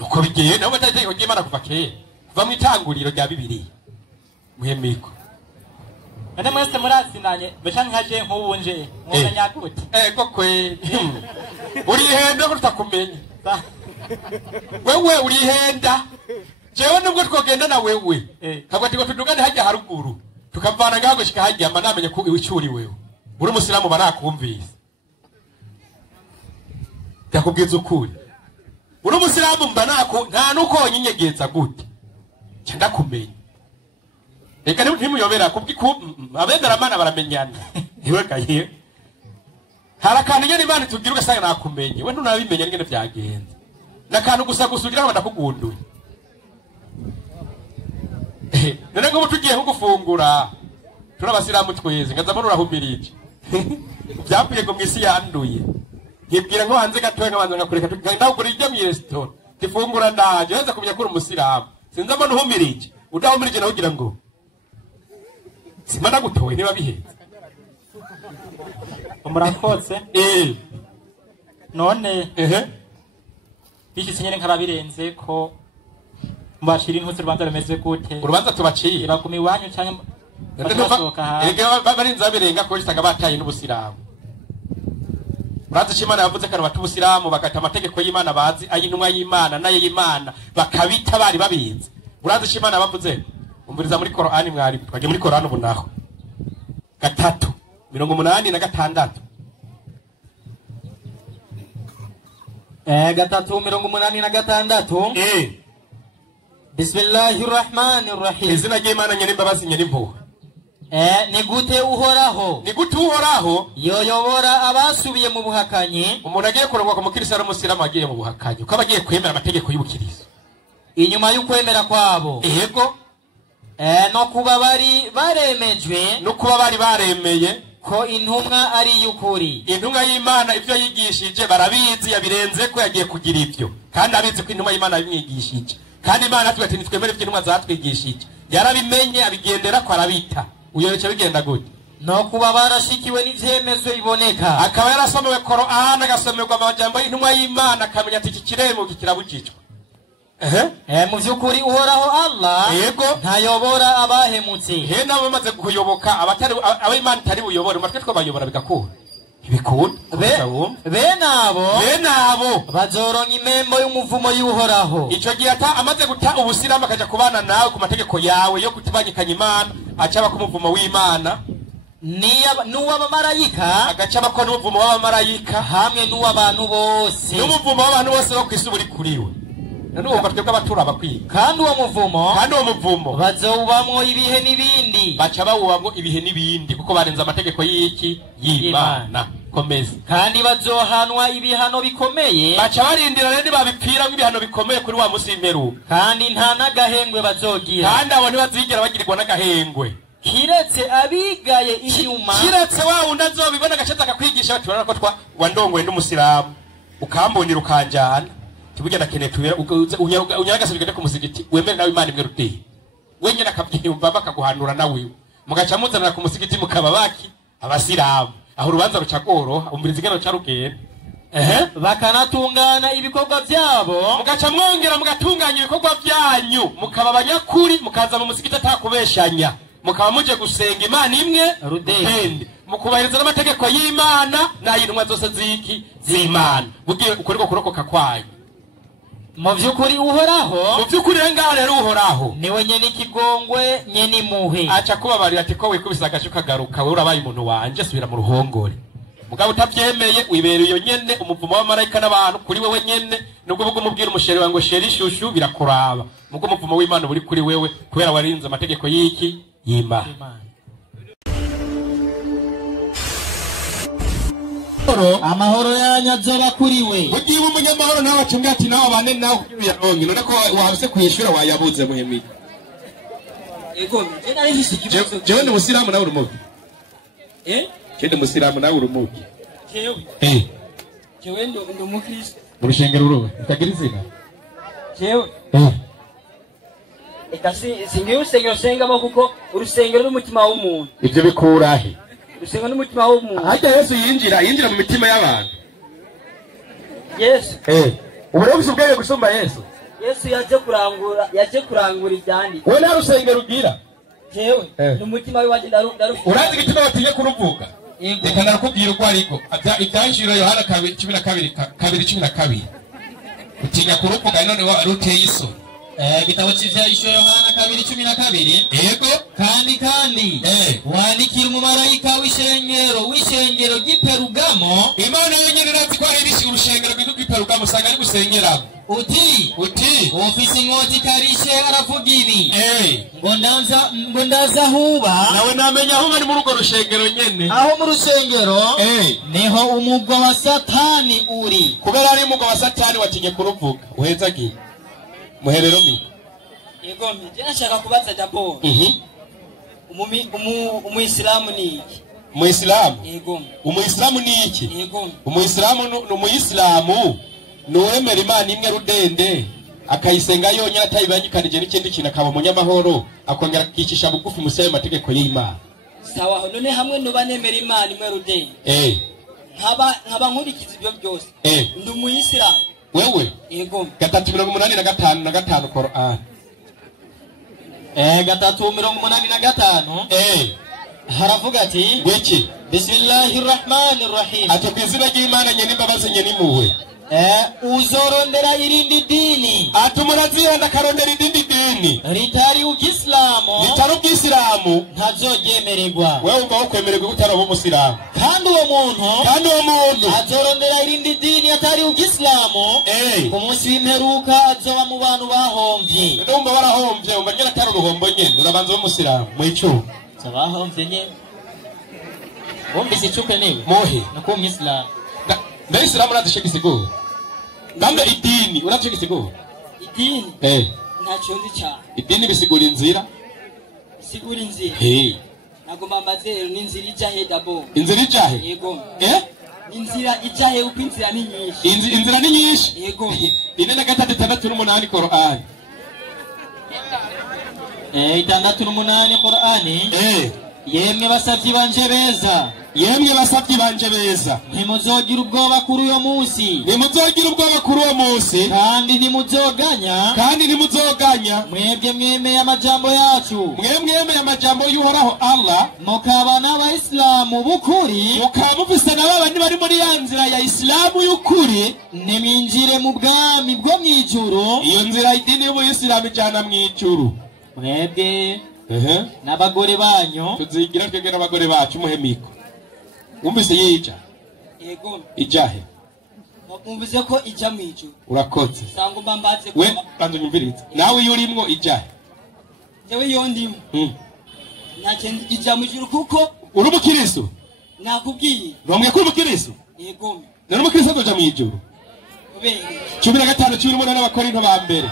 uko bigenda nabo batategeko ry'Imana kuva kera kuva mu itanguriro rya Bibiliya muhemiko ane mwese murazinanye beca nkaje nk'ubunje mwanya gute kwe urihenda ko tutakumenya wewe urihenda jewe nubwo twogenda na wewe kabwa tiko tudugane hajya haruguru tukavana ngaho gushika hajya manamenye ko iwicuri wewe uri umusiramu barakumvise yakubwiza ukuri uri umusiramu mbanako nta nuko nyinyegeza gute cyanda kumenya reka ntimuyobera abemera Imana baramenyana niwe kaye harakantu nyene Imana tugira ugasanga nakumenye we ntunabimenya ngene byagenze nakantu gusa gusugira ngo ndakugunduye none ngo tugiye kugufungura turabasiramu tweze ngazamo urahumirije byapuye ngo mwisi yanduye ngibwira ngo hanze gatoye nkabanza ngakureka ndagura ijya mu restaurant tifungura ndaje heza kumenya ko uri umusiramu sinzamo ntuhumirije udahumirije nawe ugira ngo simana gutowe niba bihenze umurakotse none bishitse nyene nkarabirenze ko mbashira intuze urubanza rumeze gute urubanza tubaciye iraguma iwanyu canke barinza birenga ko bitaga bataye n'ubusiramu urazi Imana yavuze ko batu ubusiramu bakata amategeko y'Imana bazi ayintumwa y'Imana naye y'Imana bakabita bari babizi urazi Imana bavuze umburiza muri Qur'ani mwari twagiye muri Qur'ani ubunaho 3:86 3:86 Bismillahirrahmanirrahim izina ry'Imana nyene imbabazi nyene impuhwe ni gute uhoraho yoyobora abasubiye mu buhakanyi umuntu agiye kurongwa ku mukirisa n'umusiramu agiye mu buhakanyi uko abagiye kwemera amategeko y'ubukirisa inyuma y'ukwemera kwabo yego no kuba bari baremeye ko intumwa ari y'ukuri intumwa y'Imana ibyo yigishije barabizi yabirenze ko yagiye kugira ibyo kandi abizi ko intumwa y'Imana yabimwigishije kandi Imana atwe ati nitwemere ibyo intumwa zatwigishije yarabimenye abigendera ko arabita uyoreje bigenda gute no kuba barashikiwe n'ivyemezo iboneka akaba yarasomewe Qur'an agasomerwa amajambo y'intumwa y'Imana akamenya ati iki kiremo kirabujijwe mu vy'ukuri uhoraho Allah yego ntayobora abahemutse nabo bamaze kuyoboka aba Imana itari buyobore matwe two bayobora bigakura ibikunda bene abo bazoronka imembo y'umuvumo y'uhoraho ico gihe amaze guta ubusiramu akaja kubana nawe ku mategeko yawe yo kutubanyikanya Imana acaba ku muvumo w'Imana n'uw'abamarayika agacaba ko n'umuvumo w'abamarayika hamwe n'uw'abantu bose n'umuvumo w'abantu bose bo kw'isi uri kuriwe nuko twebwe abaturaba kwiga kandi uwo muvumo bazowubamwo ibihe n'ibindi baca bawubamwo ibihe n'ibindi kuko barenze amategeko y'iki y'Imana komeza kandi bazohanwa ibihano bikomeye baca barindira rero babipfira ibihano bikomeye kuri wa musi w'imperuka kandi nta n'agahengwe bazogira kandi abo ntibazigera bagirirwa n'agahengwe kiretse abigaye inyuma kiretse wa wundi azobibona agashaka akakwigisha bati urabona ko wandongoye n'umusilamu ukambonera ukanjana tibugenda keneye tubera unyaragasubika ku musigiti wemere nawe Imana imwe ruteye wenyine akabyumva bakaguhanura nawe mugaca muzanira ku musigiti mukaba baki abasilamu aho urubanza rucagoro umurizi gano carugera bakanatungana ibikorwa byabo mugaca mwongera mugatunganya ibikorwa byanyu mukaba abanyakuri mukaza mu musigiti atakubeshanya mukaba muje gusenga Imana imwe rudende mukubahiriza n'amategeko y'Imana n'ayintumwa zose ziki z'Imana bugiye ukoreko kurokoka kwayo mu by'ukuri uhoraho mu by'ukuri ngaho rero uhoraho niwe nyene ikigongwe nyene muhe aca kubabarira ati ko wikubisa agasho kagaruka we urabaye umuntu wanje subira mu ruhongore mugabo utavyemeye wibera iyo nyene umuvumo w'amarayika n'abantu kuri wewe nyene nubwo bwo umubwira umusheri wango sheri shushu birakuraba mugo umuvumo w'Imana buri kuri wewe kubera warinze amategeko y'iki y'Imana amahoro yanyu azoba kuri we ugiye umunyamahoro nawe acunga ati nawe bane nawe yaronke none ko wahuse kwishura wayabuze muhemi ego jewe ndi musiramu nawe urumugi jewe ndi musiramu nawe urumugi jewe ndi umukristo mu rushengero uruwe utagira izina jewe singiye urusengero sengamo kuko urusengero n'umutima w'umuntu ibyo bikurahe urusengero n'umutima w'umuntu hajya Yesu yinjira mu mitima y'abantu Yesu uburebuse ubwenge gusumba Yesu yaje kurangura ibyanditswe we nta rusengero ugira jewe n'umutima w'iwanje ndarufite urazi igituma batinye kuruvuga reka narakubwira uko ariko ibyanshiro Yohana 2:12 utinya kuruvuga none ruteye isoni igitabo cy'Ivyahishuro Yohana 2:12 yego kandi wandikira umumarayika w'ishengero ry'Iperugamo Imana yenyine irazi ko ari urushengero rw'Iperugamo usanga ari gusengeramo uti ufise inkota ikarishe aravuga ibi ngo ndaza huba nawe namenya aho bari muri urwo rushengero nyene aho mu rusengero niho umugwa wa Satani uri kubera ari umugwa wa Satani watinye kuruvuga uhezagiye muherero mi yego mije nashaka kubaza Jabo umuyisilamu ni iki umuyisilamu yego umuyisilamu ni iki yego umuyisilamu n'umuyisilamu nuwemera Imana imwe rudende akayisenga yonyine atayibangikanije n'ikindi kintu akaba umunyamahoro akongera akicisha bugufi musi y'ayo mategeko y'Imana sawa none hamwe nuba nemera Imana imwe rudende nkaba nkurikiza ibyo byose ndi umuyisilamu wewe yego 385 Qur'an 385 haravuga ati wiki Bismillahirrahmanirrahim ati kwizina ry'Imana nyene imbabazi nyene impuhwe uzorondera irindi dini ati murazihanda karondera irindi dini ritari ubwisilamu ntazoryemererwa wewe umva ukwemererwa utaroba umusilamu kandi uwo muntu azorondera irindi dini atari ubwisilamu ku munsi w'imperuka azoba mu bantu bahomvye ndumva barahomvye umva nyene atari uruhombo nyene urabanza w'umusilamu mwicu bahomvye nyene bombise cuke niwe mohe nuko umwisilamu na Islamu radishikisigura Nambe idini urachikisigura idini ntacyo nzi cyane idini bisigura inzira nagomba mbazero n'inzira ijahe Dabo inzira ijahe yego inzira ijahe uko inzira ni nyinshi inzira ni nyinshi yego 4:6 Qur'an 6:8 Qur'an yemwe basavyi banje beza ntimuzogira ubwoba kuri uyo munsi kandi ntimuzoganya mwebwe mwemeye amajambo yacu y'uhoraho Allah mukaba n'abayisilamu b'ukuri mukaba mufise n'abandi bari muri ya nzira ya Islamu y'ukuri nimwinjire mu bwami bwo mw'ijuru iyo nzira idini y'ubuyisilamu ijana mw'ijuru mwebwe n'abagore banyu tuzigira twebwe n'abagore bacu muhemiko wumvise yija yego ijahe umvuze ko ijya mu ijuru. Urakoze. Sanga mbambaze We banzo nyumviriza. Nawe iyo urimwo ijya. Jewe iyo ndimo. Nake ijya mu ijuru kuko uri umukristo. Nakubwiye. Bamwe ko umukristo. Yego. Nari umukristo azoja mu ijuru. Kubera 15 11 n'abakorinto ba mbere.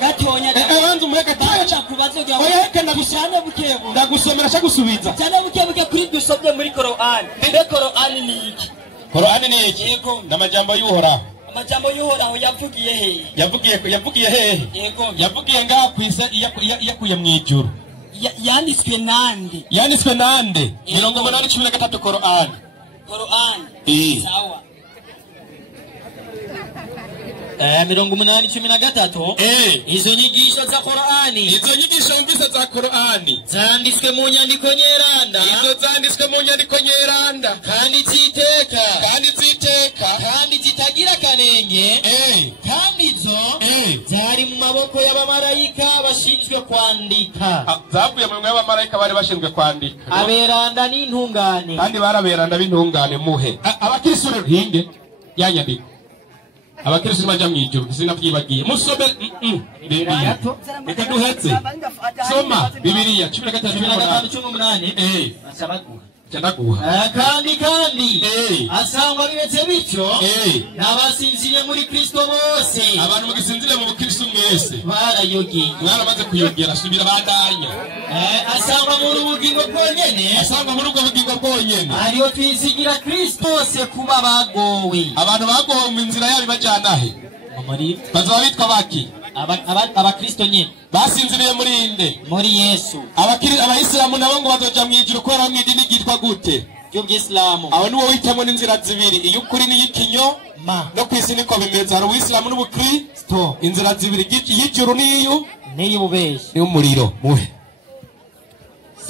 Gatonya abanza umureka tacha kubazo gya. Oya kana gushana bukebu. Ndagusomera cyo gusubiza. Cyane bukebuke kuri dusobye muri Qur'an. Mbe Qur'an ni iki? Qur'an ni iki? Yego. Ndamajambo y'uhoraho. Amajambo y'uhoraho yavugiye he? Yavugiye he? Yego. Yavugiye ngaha kwisa iyakuye mu ijuru. Yanditswe nande? Yanditswe nande? 813 Qur'an. Qur'an. Sawa. 813 izo nyigisho za Qur'ani, izo nyigisho mvise za Qur'ani zanditswe mu nyandiko nyeranda, izo zanditswe mu nyandiko nyeranda, kandi ziteka kandi zitagira kanenge, kandi zo zari mu maboko y'abamarayika bashinzwe kwandika. Zavuye mu mwe y'abamarayika bari bashinzwe kwandika, aberanda n'intungane, kandi baraberanda b'intungane muhe abakristo ruhinge yanyandiko. Abakristo baja mu ijuru sinavyibagiye musome Bibiliya reka duhetse soma Bibiliya 15:18 cyanaguha kandi asangwa bimeze bityo n'abasinziriye muri Kristo bose, abantu mugisinzire mu Kristo mwese barayogeye, mwaramaze kuyogera subira bandanya. asangwa muri ubugingo bwonyene, asangwa muri ubwo bugingo bwonyene ariyo twizigira Kristo se kuba bagowe. abantu bagowe mu nzira yabo bajana he? Bazaba bitwa baki? Abakristo nyene basinziriye muri inde? Muri Yesu. Abayisilamu nabo ngo bazoja mu ijuru kubera mu idini ryitwa gute? Ry'Islamu. Aho niwo witamo n'inzira zibiri, iyo ukuri n'iyikinyo no kwisi niko bimeze. Hari Uwisilamu n'Ubukristo, inzira zibiri, y'ijuru n'iy'ububeshi n'umuriro muhe.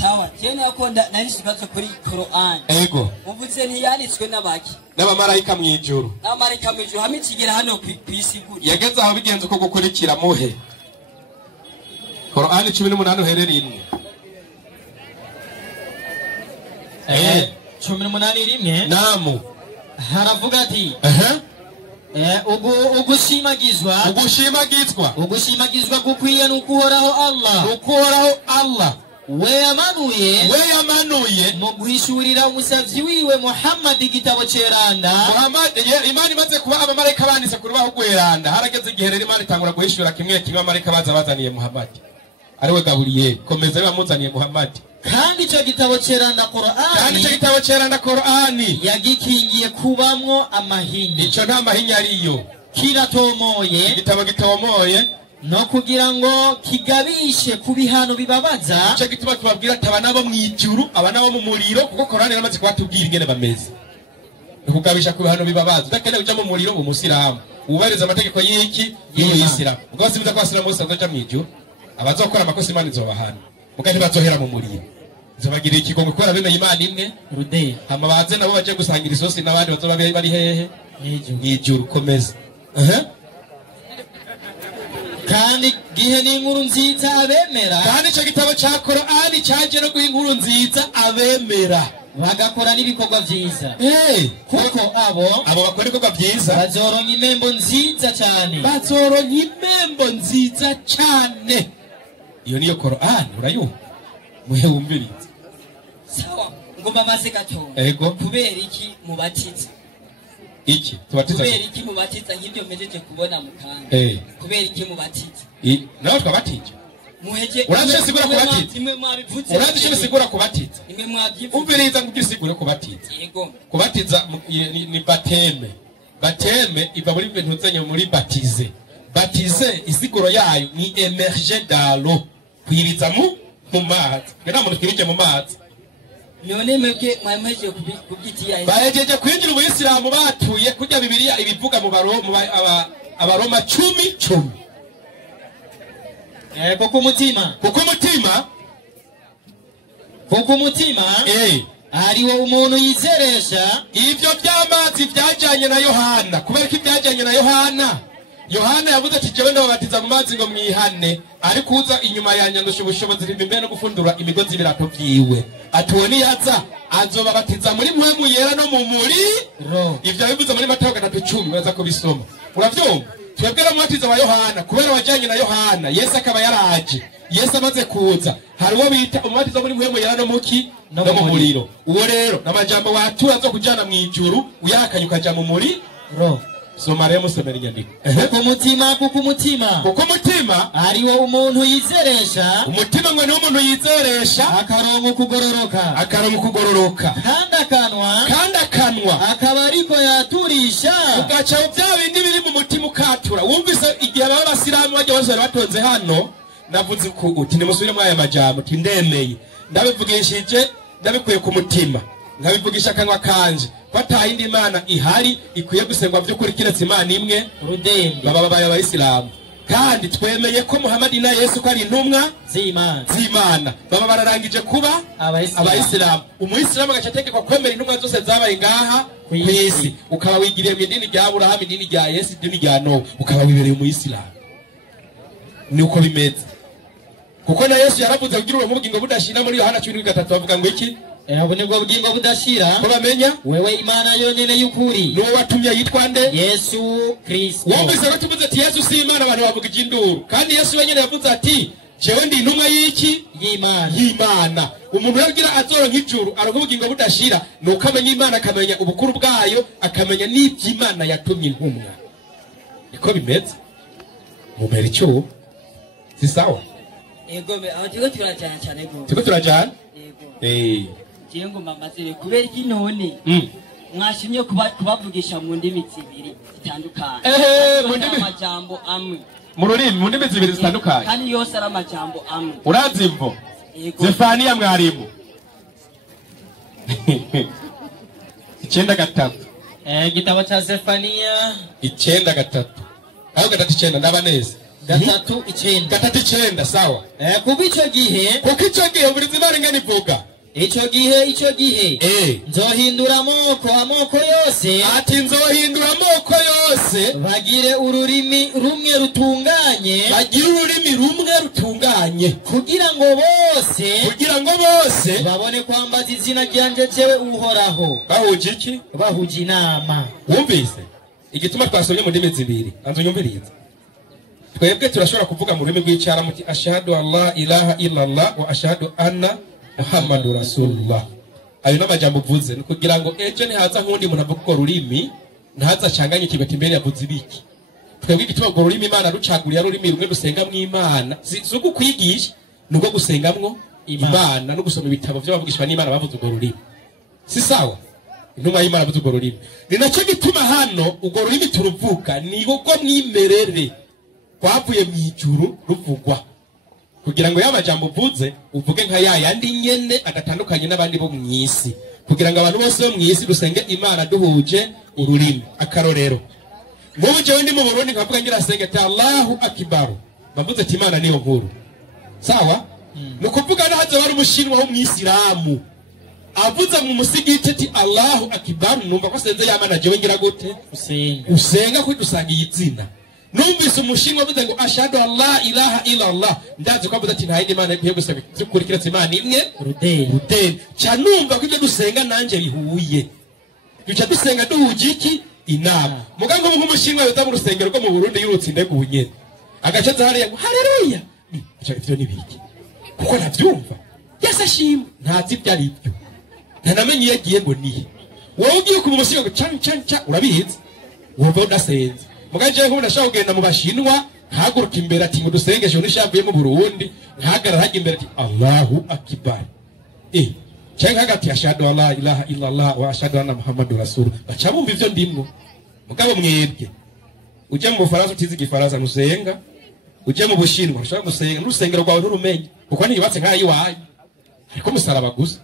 Sawa, cyane yakonda narishibazo kuri Qur'an. Ego. Uvuze ntiyanditswe n'abaki? N'abamarayika mu ijuru. N'abamarayika mu ijuru hamwe kigera hano kwisi guri. Yageze aho bigenze uko gukurikira muhe. Qur'an 18 uherere 18 namu haravuga ati ugushimagizwa gukwiye n'ukuhoraho Allah we yamanuye mu guhishurira umusavyi wiwe Muhammad igitabo ceranda. Imana imaze kuba abamarayika banditse ku rubaho rweranda, harageze igihe rero Imana itangura guhishura kimwe kimwe abamarayika bazaniye Muhammad ariwe Gaburiyeli. Komeza bamuzaniye Muhammad, kandi ico gitabo ceranda Qur'ani yagikingiye kubamwo amahinya. Ico nta mahinya ariyo, kiratomoye, igitabo gitomoye no kugira ngo kigabishe ku bihano bibabaza. Ico gituma tubabwira ati abana bo mu ijuru, abana bo mu muriro, kuko Qur'ani yaramaze kubatubwira ingene bameze. Kugabisha ku bihano bibabaza, utakene uja mu muriro umusilamu ubariza amategeko y'iki y'Isilamu. Ubwo basibiza ko abasilamu bose bazoja mu ijuru, abazokora amakosa Imana izobahana mugandi bazohera mu muriro, izobagirira ikigongo kubera bemeye Imana imwe rude. Hama baze nabo baje gusangira isosi n'abandi bazoba bari hehe n'ijuru. Komeza. kandi gihe n'inkuru nziza abemera, kandi ico gitabo ca Qur'ani caje no guha inkuru nziza abemera bagakora n'ibikorwa vyiza. Kuko abo bakora ibikorwa vyiza bazoronka impembo nziza cyane. Iyo niyo Qur'ani urayumva muhe wumvirize. Sawa, ngomba maze gato. Ego. Kubera iki mubatiza? Iki tubatiza. Kubera iki mubatiza nk'ibyo mejeje kubona mukanga? Kubera iki mubatiza? Nawe twabatije. Muheje. Uraje sigura kubatiza. Imwe mwabivuze. Uraje sigura kubatiza. Imwe mwabyivuze. Umviriza ngugira sigura kubatiza. Yego. Kubatiza ni bateme. Bateme iva muri bintu zenye muri batize. Batize isiguro yayo ni emerger dans l'eau. Kwiriza mu mazi. Ngena muntu kwirije mu mazi. None mwebwe mwameje kubyitiya. Bahejeje kwinjira mu Isilamu batuye kujya Bibiliya ibivuga mu Abaroma 10:10. Kuko umutima ariwo umuntu yizeresha ibyo by'amazi byajanye na Yohana. Kubera ko byajanye na Yohana Yohana yavuze ati jewe ndababatiza mu mazi ngo mwihane ariko uza inyuma yanjye ndusha ubushobozi imbere no gufundura imigozi y'ibirato byiwe atuwe niyaza azobabatiza muri mpwemu yera no mu muriro. Ivyo bivuze muri Matayo 3:10 baza kubisoma. Uravyumva? Twebwe n'umubatizo wa Yohana kubera wajanye na Yohana Yesu akaba yaraje. Yesu amaze kuza hari uwo bita umubatizo muri mpwemu yera no muki no mu muriro. Uwo rero n'amajambo watura zo kujana mu ijuru uyakanye ukaja mu muriro. Soma rero musomera inyandiko. Kuko umutima ariwo umuntu yizeresha. Umutima ngo ni umuntu yizeresha akaronka kugororoka. Kandi akanwa akaba ariko yaturisha. Ugaca bya bindi biri mu mutima ukatura. Wumvise igihe abasilamu bajya bose batonze hano navuze ko uti nimusubire mu aya majambo tindemeye. Ndabivugishije ndabikuye ku mutima. Nkabivugisha akanwa kanje. Kwata indi Imana ihari ikwiye gusengwa by'ukuri kiretse Imana imwe rudende baba abayisilamu. Kandi twemeye ko Muhammad na Yesu ko ari intumwa z'Imana. Baba bararangije kuba abayisilamu. Umuyisilamu agacategekwa kwemera intumwa zose zabaye ngaha ku isi. Ukaba wigiriye mu idini rya Abraham, idini rya Yesu, idini rya Noah, ukaba wibereye umuyisilamu. Ni uko bimeze. Kuko na Yesu yaravuze kugira ubugingo budashira muri Yohana 13 bavuga ngo iki? Abo nibwo bugingo budashira ko bamenya wewe Imana yonyene y'ukuri niwe watumye yitwa nde? Yesu Kristo. Wumvise ko tuvuze ati Yesu si Imana abantu bavuga ikinduru kandi Yesu wenyene yavuze ati jewe ndi intumwa y'iki? Y'Imana. Umuntu yagira azoro nk'ijuru aronka ubugingo budashira nuko amenya Imana akamenya ubukuru bwayo akamenya n'iby'Imana yatumye intumwa. Niko bimeze mumera icyo si sawa. Ego aho tigo turajana cyane go. Tigo turajana? Ego. Jengo mamazire kubera iki none mwashimye kubavugisha mu ndimi zibiri zitandukanye. Mu ndimi amajambo amwe. Mu rurimi mu ndimi zibiri zitandukanye. Kandi yose ari amajambo amwe. Urazi imvo? Zefaniya mwarimu. 9:3. Gitabo cha Zefaniya 9:3. Aho 3:9 ndaba neza. 3:9 sawa. Kuko icyo gihe buri zibari ngani vuga. Icyo gihe nzohindura amoko yose. Ati nzohindura amoko yose bagire ururimi rumwe rutunganye kugira ngo bose babone kwambaza izina ryanje jewe Uhoraho. Bahuje iki? Bahuje inama. Wumvise igituma twasomye mu ndimi zibiri anzo nyumviriza. Twebwe turashobora kuvuga mu rurimi rw'icyara muti ashhadu alla ilaha illallah wa ashhadu anna Muhammadur Rasulullah. Ayo n'amajambo uvuze ni kugira ngo ejo ntihaza nk'undi muntu avuga ko rurimi ntaza canganye kibati imbere yavuze ibiki. Twebwe igituma ngo rurimi Imana rucaguriye rurimi rumwe rusengamwe Imana zuko kwigisha nuko gusengamwo Imana no gusoma ibitabo by'abavugishwa n'Imana bavuze ubwo rurimi. Si sawa? Intumwa y'Imana bavuze ubwo rurimi. Ni nacyo gituma hano ubwo rurimi turuvuga ni ubwo mwimerere kwavuye mu ijuru ruvugwa. Kugira ngo y'amajambo uvuze uvuge nka yandi nyene adatandukanye n'abandi bo mu isi. Kugira ngo abantu bose bo mu isi dusenge Imana duhuje ururimi. Akarorero Mubu jewe ndi mu Burundi nkavuga ngira senge ta Allahu Akbar. Bavuze ati Imana niyo nkuru. Sawa? Nukuvuga no hazo bari umushinwa wo mu Isilamu. Avuze mu musigiti ati Allahu Akbar numva ko senze y'Imana jewe ngira gute? Usenga kwidusanga izina. Numvise umushinwa avuze ngo ashhadu alla ilaha illa Allah ndazi ko avuze ati nta yindi Imana ikwiye gusaba kurikira Imana imwe rudende. Cha numva ko ibyo dusenga nanje bihuye. Duca dusenga duhuje iki? Inama. Mugango nk'umushinwa yoza mu rusengero rwo mu Burundi yurutsinde guhunye. Agacaza hariya ngo haleluya. Acha ivyo nibiki. Kuko navyumva. Yasashima ntazi ibyo ari byo. Ntanamenye yagiye ngo nihe. Wowe ugiye ku mushinwa ngo cha urabizi. Wumva udasenze. Mugaje nko ndashaka kugenda mu Bashinwa ntaguruka imbere ati ngo dusengeshe unishavuye mu Burundi ntagara hajya imbere ati Allahu Akbar. Cyangwa hagati ashhadu alla ilaha illallah wa ashhadu anna Muhammadur Rasul. Baca bumva ivyo ndimwo. Mugabo mwebwe uje mu Bufaransa utizi igifaransa musenga, uje mu Bushinwa ushaka gusenga n'urusengero rwawe nturumenye kuko ntibatse nkayi wayi. Ariko musaraba gusa.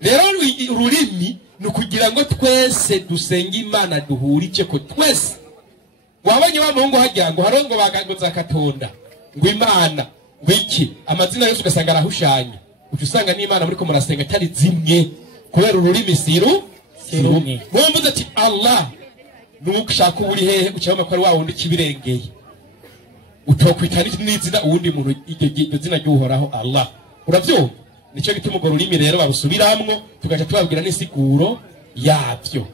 Rero ururimi nukugira ngo twese dusenga Imana duhurije ko twese. Wabanye wa Mungu hajya ngo harongo bagangoza katonda ngo Imana ngo iki amazina yose ugasanga arahushanya ucusanga n'Imana muri ko murasenga atari zimwe kubera ururimi siru rumwe. Mumvuze ati Allah nushaka uburi hehe ucyabona ko ari wa wundi kibirengeye utokwita n'izina uwundi muntu iryo zina ry'uhoraho Allah uravyumva nico gituma ubwo rurimi rero babusubiramwo tugaca tubabwira n'isiguro yavyo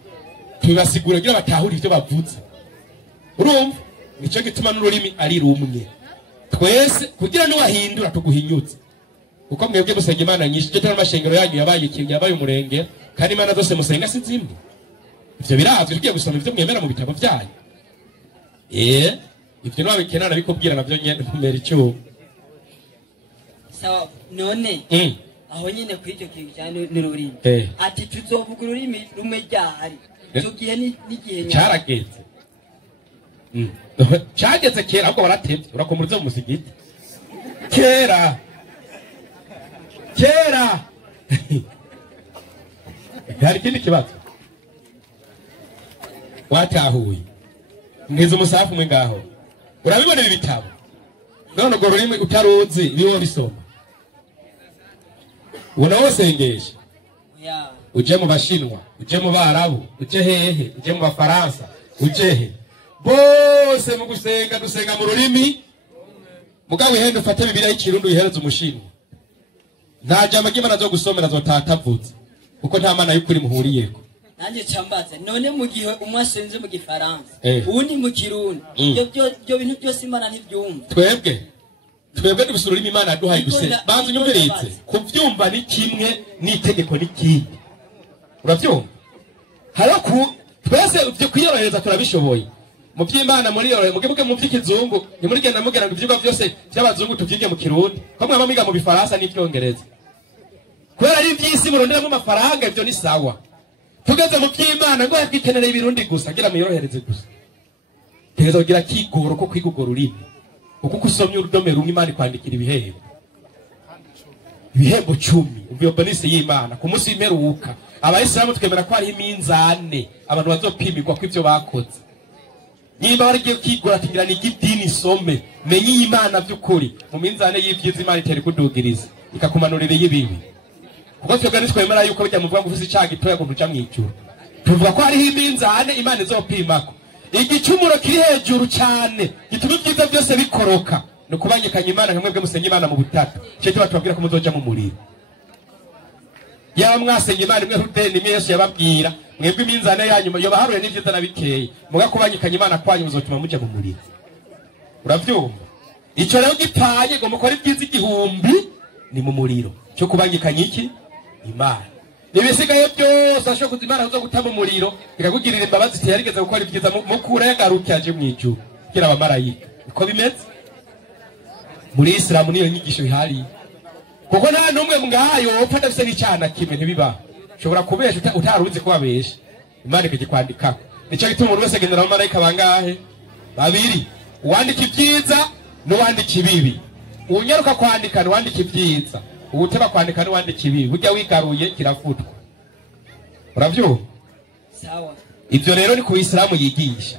tubasigura kugira batahura ivyo bavuze urumva nico gituma n'ururimi ari rumwe twese kugira n'uwahindura tuguhinyutse uko mwebwe musenga imana nyinshi cyo n'amashengero yanyu yabaye ikintu yabaye umurenge kandi imana zose musenga si zimwe ivyo birazwi tugiye gusoma ivyo mwemera mu bitabo byanyu ivyo n'abikenana bikubwira navyo nyene mumera icyo sawa none aho nyine kuri icyo kintu cyane n'ururimi ati tuzovuga ururimi rumwe ryahari icyo gihe n'igihe cyarageze cyageze kera ahubwo baratevye urakomurize mu musigiti kera hari ikindi kibazo watahuye mwiza umusafu mwe ngaho urabibona ibi bitabo none urwo rurimi utaruzi biwo bisoma ubona wosengesha uje mu bashinwa uje mu barabu uje hehe uje mu bafaransa uje he bose mu gusenga dusenga mu rurimi mugabo ihende ufate bibiliya y'ikirundi uyihereze umushinwa nta jambo ry'imana zo gusomera zotatavutse kuko nta mana y'ukuri muhuriyeko nanjye cambaza none mu gihe umwe asenze mu gifaransa uwundi mu kirundi ibyo bintu byose imana ntibyumva twebwe dufise ururimi imana yaduhaye gusenga banza unyumviritse kuvyumva ni kimwe n'itegeko n'ikindi uravyumva hariho twese ivyo kwiyorohereza turabishoboye mu by'imana muri yorohe mugebuke mu by'ikizungu ntimurigenda mugera ngo ivyigwa byose by'abazungu tuvyige mu kirundi ko mwaba mwiga mu bifaransa n'ivyongereza kubera ari ivy'isi muronderamo amafaranga ivyo ni sawa tugeze mu by'imana ngo yakikenereye ibirundi gusa gira muyorohereze gusa tegeza kugira kigoro ko kwiga urwo rurimi uko usomye urudome rumwe imana kwandikira ibihembo 10 ubwo bonus y'imana ku munsi w'imperuka abayisilamu twemera ko ari iminzane abantu bazopimirwa ko ivyo bakoze niba warigiye kwigora tingira ni gidini some menye imana by'ukuri mu minzane y'ivyiza imana iteri kudugiriza ikakumanurira y'ibibi kuko twebwe twemera yuko bijya mu bwangu ufise icaga itoya ngo ntuja mwijuru tuvuga ko hariho iminzane imana izopimako igicumuro kiri hejuru cyane gituma ibyiza byose bikoroka no kubanyekanya imana nkamwe bwe musenye imana mu butatu cyo cyo batubwira ko muzoja mu muriro yaba mwasenye imana imwe rudeni imwe Yesu yababwira mwebwe iminzane yanyu yo baharuye n'ibyiza nabikeye muga kubanyekanya imana kwanyu muzotuma muja mu muriro uravyumva ico rero gipaye ngo mukora ibyiza igihumbi ni mu muriro cyo kubanyekanya iki imana nibisigaye byose ashobora kuzimana zo gutama umuriro ikakugirira imbabazi iti yarigeze gukora ibyiza mukura yagarukyaje mu ijuru kira abamarayika uko bimeze muri Islamu niyo nyigisho ihari kuko nta numwe mwayo upfa ndafise n'icana kimwe ntibiba ushobora kubesha utaruzi ko wabesha imana ikagikwandikako nico gituma umuntu wese agendera abamarayika bangahe babiri uwandika ibyiza n'uwandika ibibi unyaruka kwandika n'uwandika ibyiza ubuteba kwandika n'uwandika ibibi burya wigaruye kirafutwa uravyumva sawa ivyo rero ni ku Islamu yigisha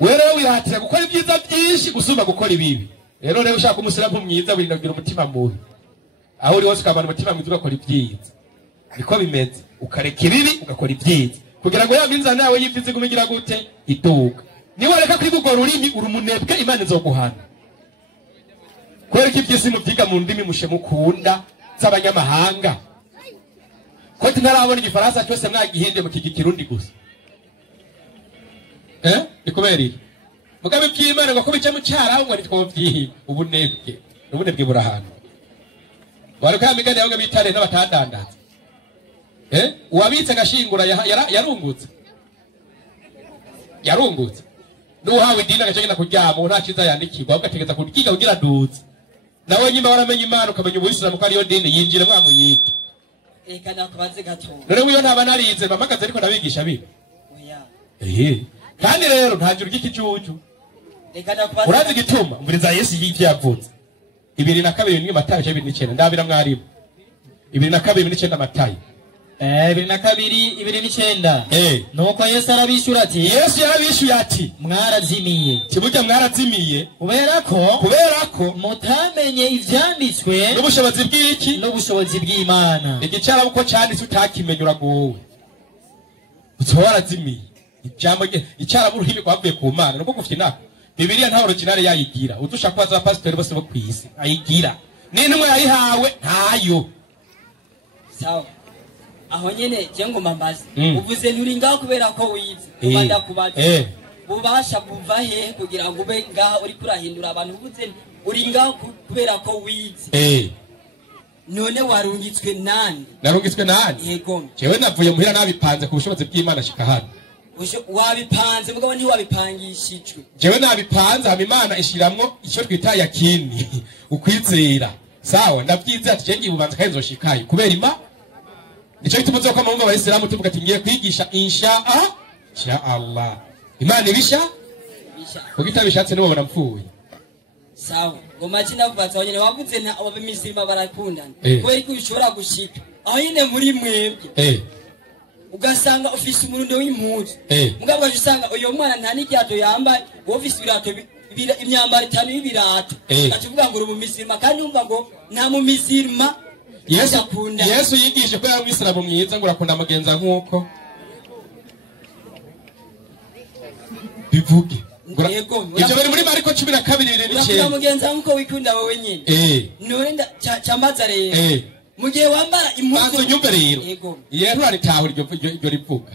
wewe wihatira gukora ibyiza byinshi gusumba gukora ibibi rero ushaka umusiramu mwiza wirindagira umutima mubi aho uri hose ukabana umutima mwiza ugakora ibyiza niko bimeze ukareka ibibi ugakora ibyiza kugira ngo ya minzane yawe y'ibyiza igumigira gute ituka niba reka kwiga urwo rurimi uri umunebwe imana izoguhana kubera ko iby'isi mubyiga mu ndimi mushe mukunda z'abanyamahanga ko tunarabona igifaransa cyose mwagihinde mu kirundi gusa ni kubera iki mugabe by'imana ngo kubice mu cyaraho ngo nitwovyihi ubunebwe burahana wari kwa migani yawe bitare n'abatadandaza uwabitse gashingura yarungutse n'uhawe idini agacagenda kuryama nta kiza yandikirwa ugategeza kuryiga kugira duze nawe nyuma waramenye imana ukamenya ubuyisilamu ko ariyo dini yinjire mwamuyita eka nakubaze gato none wiyo ntaba narize mpamagaze ariko nabigisha bibi kandi rero ntagira ry'ikicucu urazi igituma mvuriza Yesu y'ivyo yavutse 2002 ni Matayo 2009 ndabira mwarimu 2002 2009 Matayo 2002 nuko Yesu arabishura ati mwarazimiye kiburya mwarazimiye kubera ko mutamenye ivyanditswe n'ubushobozi bw'iki n'ubushobozi bw'Imana igicara uko cyanditse utakimenyura gowe uzowarazimiye ijambo icyaraburu himi kwavuye ku Mana nuko gufite nako Bibiliya nta original yayigira udusha kwaza pastor bose bo kwisi ayigira n'intumwe yayihawe ntayo sawa aho nyene je ngoma mbazi uvuze nturi ngaho kubera ko wize ubanda kubaza bubasha buva he kugira ngo ube ngaho uri kurahindura abantu uvuze uri ngaho kubera ko wize none warungitswe nani narungitswe nani yego jewe navuye muhira nabipanze ku bushobozi bw'Imana shika hano wabipanze mugabo nti wabipangishijwe jewe nabipanze hama Imana ishiramwo icyo twita yakini ukwizera sawa ndavyize ati je ngibubanza kandi nzoshikayo kubera Imana nico gitumuze ko amahungu abayisilamu tuvuga ati ngiye kwigisha insha Allah Imana ibisha kugitabishatse nibo baramfuye sawa ngoma cyina kubatsa nyene wavuze nta abamisirima barakundana kubera ko bishobora gushika aho nyine muri mwebwe ugasanga ofisi umurundo w'impuzu mugabo usanga uyo mwana nta n'icyato yambaye ofisi birato imyambaro 5 y'ibirato atuvuga ngo uri misirima kandi umva ngo nta mu misirima Yesu yigishe ko yamwisiramu mwiza ngo urakunda mugenza nkuko bivuge ivyo bari muri Mariko 12:9 mugenza nkuko wikunda wowe nyine none cyamaza rero mugihe wambara impuzu nyumve rero yero aritahura iryo rivuga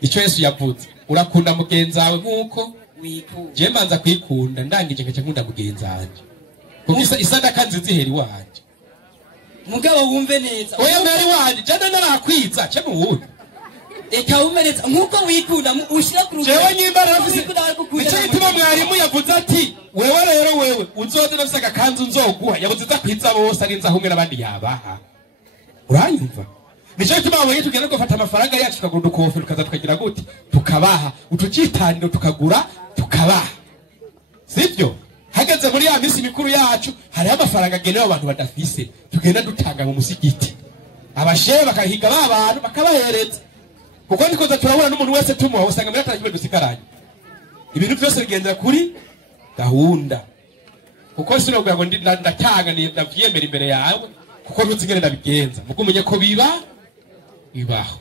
icyo Yesu yavuze urakunda mugenza wawe nkuko wikunda je manza kwikunda ndangije nkaca nkunda mugenza wanje kuko isadaka nziziheri wanje mugabo wumve neza oya mwari wanje jana narakwiza cyo muwundi eka umereza nkuko wikunda ushira ku rugero jewe nyimbara nafise icyo gituma mwarimu yavuze ati wewe rero wewe uzoze nafise agakanzu nzoguha yavuze zakwiza bose ari nza humwe nabandi yabaha uranyumva nicyo gituma wewe tugenda gufata amafaranga yacu tukagura udukofi tukaza tukagira gute tukabaha utucitaniro tukagura tukabaha sivyo hageze muri ya misi mikuru yacu hari amafaranga agenewe abantu badafise tugenda dutanga mu musigiti abashehe bakahiga abantu bakabahereza kuko ndikoza turabura n'umuntu wese tumuha usanga muri atarakibe dusigaranye ibintu byose bigendera kuri gahunda kuko sinubwo ngo ndatanga ndavyemera imbere yawe kuko ntuzigere ndabigenza muko umenye ko bibaho